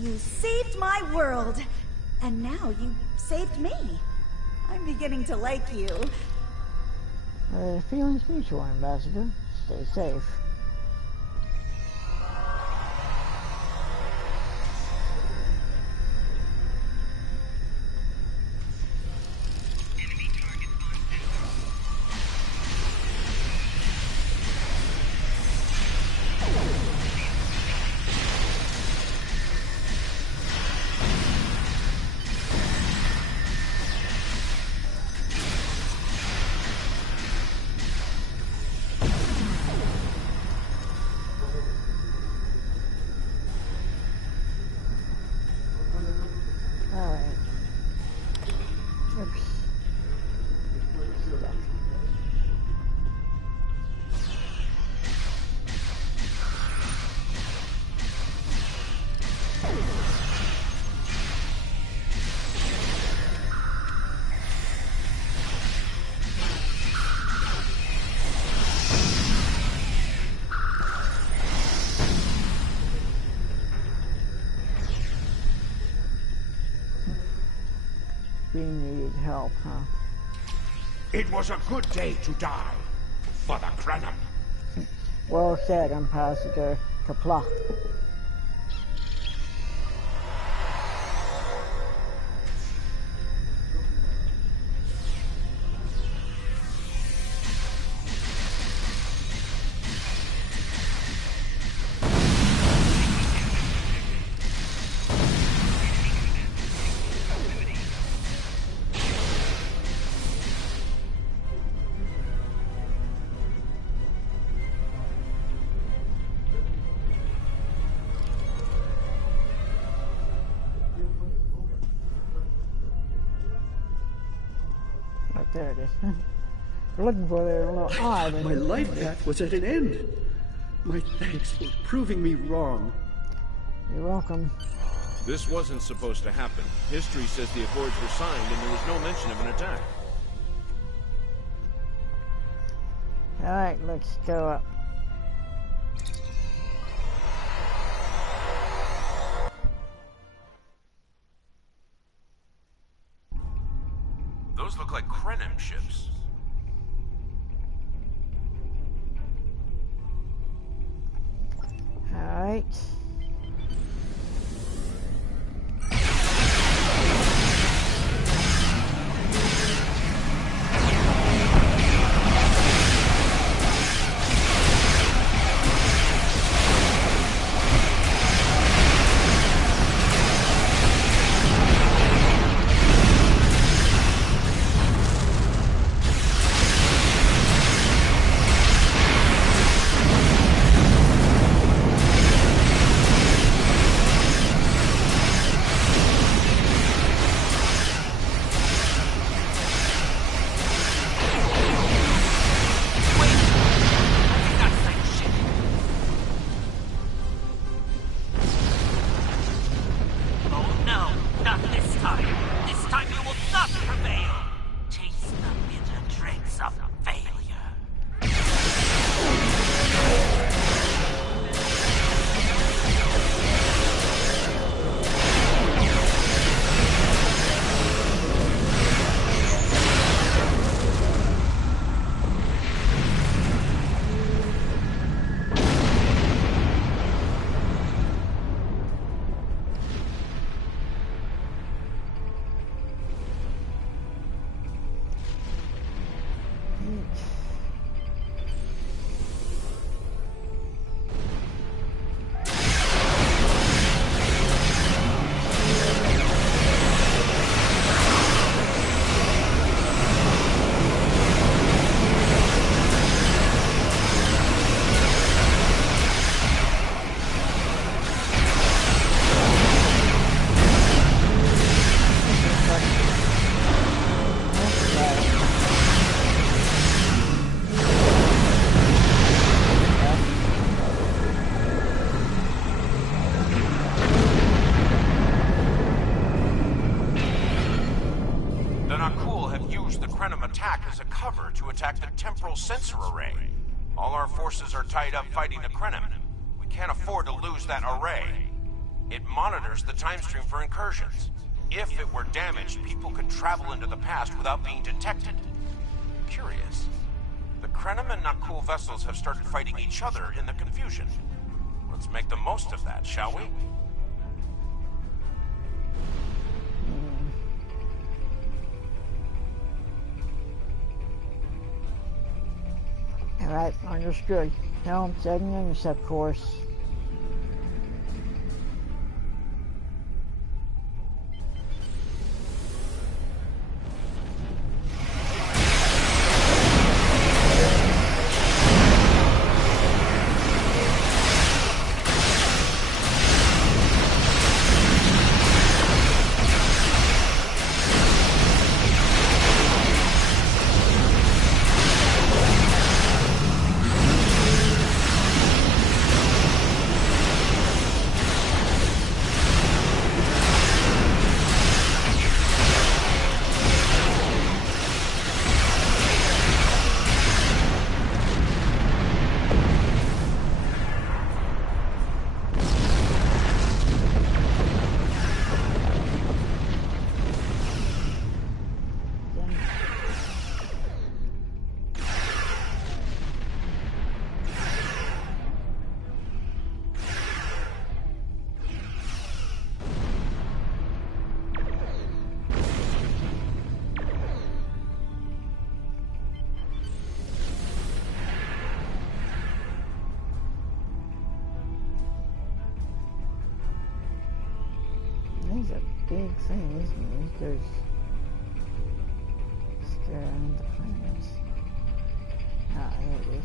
You saved my world, and now you saved me. I'm beginning to like you. Feelings mutual, Ambassador. Stay safe. We needed help, huh? It was a good day to die for the Krenim. Well said, Ambassador. Kapla. There it is. We're looking for their little eye. My life path was at an end. My thanks for proving me wrong. You're welcome. This wasn't supposed to happen. History says the Accords were signed and there was no mention of an attack. Alright, let's go up. Those look like Krenim ships. Alright. attack the temporal sensor array. All our forces are tied up fighting the Krenim. We can't afford to lose that array. It monitors the time stream for incursions. If it were damaged, people could travel into the past without being detected. Curious. The Krenim and Nakul vessels have started fighting each other in the confusion. Let's make the most of that, shall we? Alright, understood. Helm setting intercept course. It's a big thing, isn't it? There's around the planets. Ah, there it is.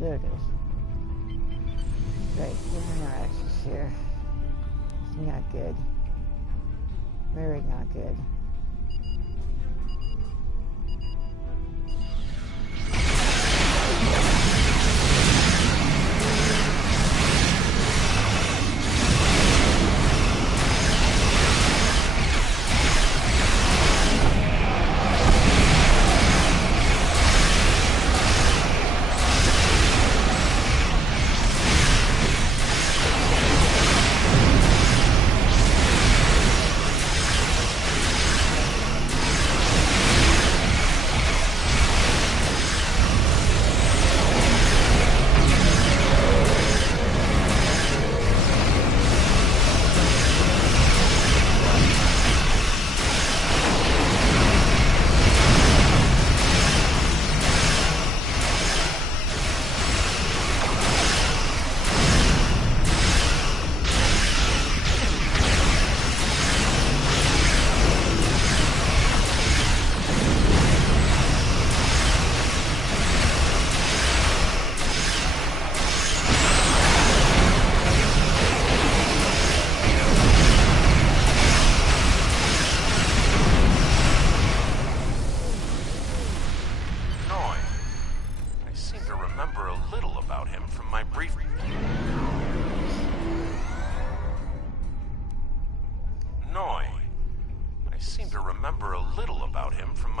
There it is. Great, giving our access here. It's not good. Very not good.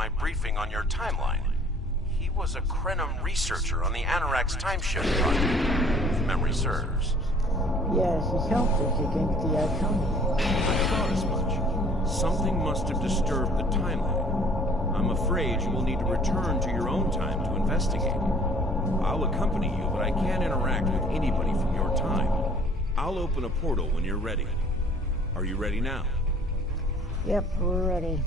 my briefing on your timeline. He was a Krenim researcher on the Anorak's timeshift project, if memory serves. Yes, he helped us against the Iconium. I thought as much. Something must have disturbed the timeline. I'm afraid you will need to return to your own time to investigate. I'll accompany you, but I can't interact with anybody from your time. I'll open a portal when you're ready. Are you ready now? Yep, we're ready.